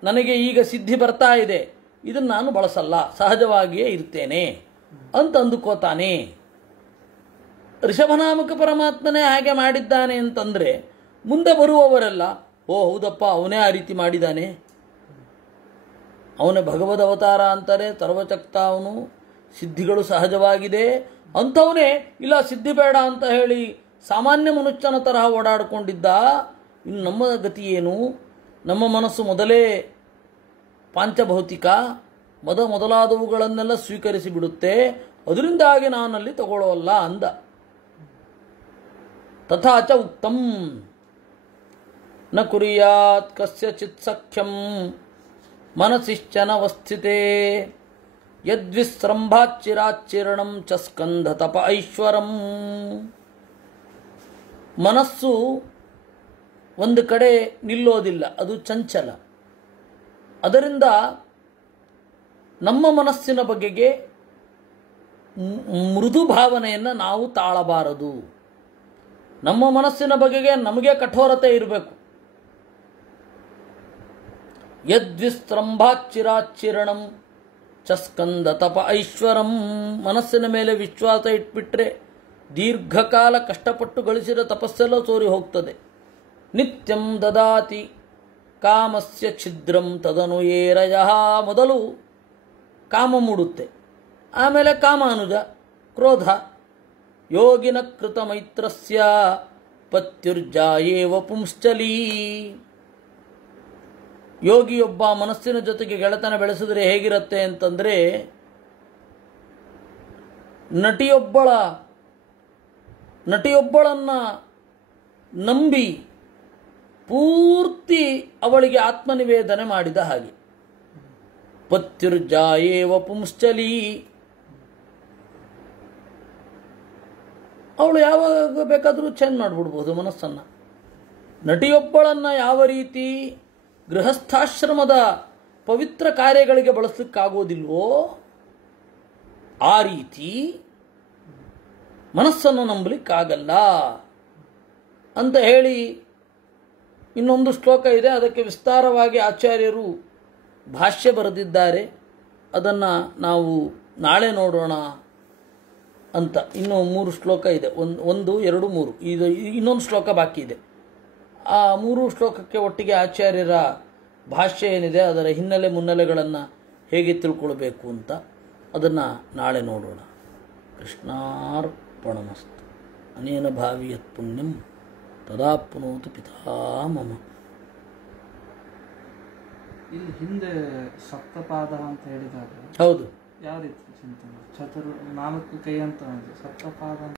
ನನಗೆ ಈಗ ಸಿದ್ಧಿ ಬರ್ತಾ ಇದೆ, ಇದನ್ನು ನಾನು ಬಳಸಲ್ಲ, ಸಹಜವಾಗಿಯೇ ಇರ್ತೇನೆ ಅಂತ ಅಂದುಕೋತಾನೆ. ಋಷಭನಾಮಕ ಪರಮಾತ್ಮನೇ ಹಾಗೆ ಮಾಡಿದ್ದಾನೆ ಅಂತಂದ್ರೆ ಮುಂದೆ ಬರುವವರೆಲ್ಲ ಹೌದಪ್ಪ ಅವನೇ ಆ ರೀತಿ ಮಾಡಿದ್ದಾನೆ, ಅವನೇ ಭಗವದ್ ಅವತಾರ ಅಂತಾರೆ, ಸರ್ವಶಕ್ತ ಅವನು, ಸಿದ್ಧಿಗಳು ಸಹಜವಾಗಿದೆ ಅಂಥವನೇ ಇಲ್ಲ ಸಿದ್ಧಿ ಬೇಡ ಅಂತ ಹೇಳಿ ಸಾಮಾನ್ಯ ಮನುಷ್ಯನ ತರಹ ಓಡಾಡಿಕೊಂಡಿದ್ದ. ಇನ್ನು ನಮ್ಮ ಗತಿ ಏನು? ನಮ್ಮ ಮನಸ್ಸು ಮೊದಲೇ ಪಾಂಚಭೌತಿಕ ಮೊದಲಾದವುಗಳನ್ನೆಲ್ಲ ಸ್ವೀಕರಿಸಿ ಬಿಡುತ್ತೆ, ಅದರಿಂದಾಗಿ ನಾನಲ್ಲಿ ತಗೊಳ್ಳೋಲ್ಲ ಅಂದ. ತಥಾಚ ಉಕ್ತಂ ನ ಕುರ್ಯಾತ್ ಕಸ್ಯಚಿತ್ ಸಖ್ಯಂ ಮನಸಿಶ್ಚನವಸ್ಥಿತೇ ಯದ್ವಿಸ್ರಂಭಾಚ್ಚಿರಾಚ್ಚಿರಣಂ ಚ ಸ್ಕಂಧ ತಪ ಐಶ್ವರಂ. ಮನಸ್ಸು ಒಂದು ಕಡೆ ನಿಲ್ಲೋದಿಲ್ಲ, ಅದು ಚಂಚಲ. ಅದರಿಂದ ನಮ್ಮ ಮನಸ್ಸಿನ ಬಗೆಗೆ ಮೃದು ಭಾವನೆಯನ್ನು ನಾವು ತಾಳಬಾರದು. ನಮ್ಮ ಮನಸ್ಸಿನ ಬಗೆಗೆ ನಮಗೆ ಕಠೋರತೆ ಇರಬೇಕು. ಯದ್ವಿಸ್ರಂಭಾಚ್ಚಿರಾಚ್ಚಿರಣಂ ಚಸ್ಕಂದ ತಪ ಐಶ್ವರಂ. ಮನಸ್ಸಿನ ಮೇಲೆ ವಿಶ್ವಾಸ ಇಟ್ಬಿಟ್ರೆ ದೀರ್ಘಕಾಲ ಕಷ್ಟಪಟ್ಟು ಗಳಿಸಿದ ತಪಸ್ಸೆಲ್ಲ ಸೋರಿ ಹೋಗ್ತದೆ. ನಿತ್ಯಂ ದದಾತಿ ಕಾಮಸ್ಯ ಛಿದ್ರಂ ತದನು ಏರಯಃ. ಮೊದಲು ಕಾಮ ಮೂಡುತ್ತೆ, ಆಮೇಲೆ ಕಾಮಾನುಜ ಕ್ರೋಧ. ಯೋಗಿನ ಕೃತ ಮೈತ್ರಸ್ಯ ಪತ್ಯುರ್ಜಾಯೇವ ಪುಂಶ್ಚಲೀ. ಯೋಗಿಯೊಬ್ಬ ಮನಸ್ಸಿನ ಜೊತೆಗೆ ಗೆಳೆತನ ಬೆಳೆಸಿದ್ರೆ ಹೇಗಿರುತ್ತೆ ಅಂತಂದರೆ, ನಟಿಯೊಬ್ಬಳನ್ನು ನಂಬಿ ಪೂರ್ತಿ ಅವಳಿಗೆ ಆತ್ಮನಿವೇದನೆ ಮಾಡಿದ ಹಾಗೆ. ಪತ್ಯುರ್ಜಾಯೇವ ಪುಂಶ್ಚಲೀ. ಅವಳು ಯಾವಾಗ ಬೇಕಾದರೂ ಚೇಂಜ್ ಮಾಡಿಬಿಡ್ಬೋದು ಮನಸ್ಸನ್ನು. ನಟಿಯೊಬ್ಬಳನ್ನು ಯಾವ ರೀತಿ ಗೃಹಸ್ಥಾಶ್ರಮದ ಪವಿತ್ರ ಕಾರ್ಯಗಳಿಗೆ ಬಳಸಲಿಕ್ಕಾಗೋದಿಲ್ವೋ ಆ ರೀತಿ ಮನಸ್ಸನ್ನು ನಂಬಲಿಕ್ಕಾಗಲ್ಲ ಅಂತ ಹೇಳಿ ಇನ್ನೊಂದು ಶ್ಲೋಕ ಇದೆ. ಅದಕ್ಕೆ ವಿಸ್ತಾರವಾಗಿ ಆಚಾರ್ಯರು ಭಾಷ್ಯ ಬರೆದಿದ್ದಾರೆ. ಅದನ್ನು ನಾವು ನಾಳೆ ನೋಡೋಣ ಅಂತ. ಇನ್ನೂ 3 ಶ್ಲೋಕ ಇದೆ, 1, 2, 3. ಇದು ಇನ್ನೊಂದು ಶ್ಲೋಕ ಬಾಕಿ ಇದೆ. ಆ 3 ಶ್ಲೋಕಕ್ಕೆ ಒಟ್ಟಿಗೆ ಆಚಾರ್ಯರ ಭಾಷ್ಯ ಏನಿದೆ, ಅದರ ಹಿನ್ನೆಲೆ ಮುನ್ನೆಲೆಗಳನ್ನು ಹೇಗೆ ತಿಳ್ಕೊಳ್ಬೇಕು ಅಂತ ಅದನ್ನು ನಾಳೆ ನೋಡೋಣ. ಕೃಷ್ಣಾರ್ಪಣಮಸ್ತು. ಅನೇನ ಭಾವಿ ಯತ್ ಪುಣ್ಯಂ ತದಾಪ್ನೋತು ಪಿತಾ ಮಮ. ಇಲ್ಲಿ ಹಿಂದೆ ಸಪ್ತಪಾದ ಅಂತ ಹೇಳಿದಾಗ ಹೌದು, ಯಾವ ರೀತಿ ಚಿಂತನೆ? 4 ಕೈ ಅಂತ ಸಪ್ತಪಾದ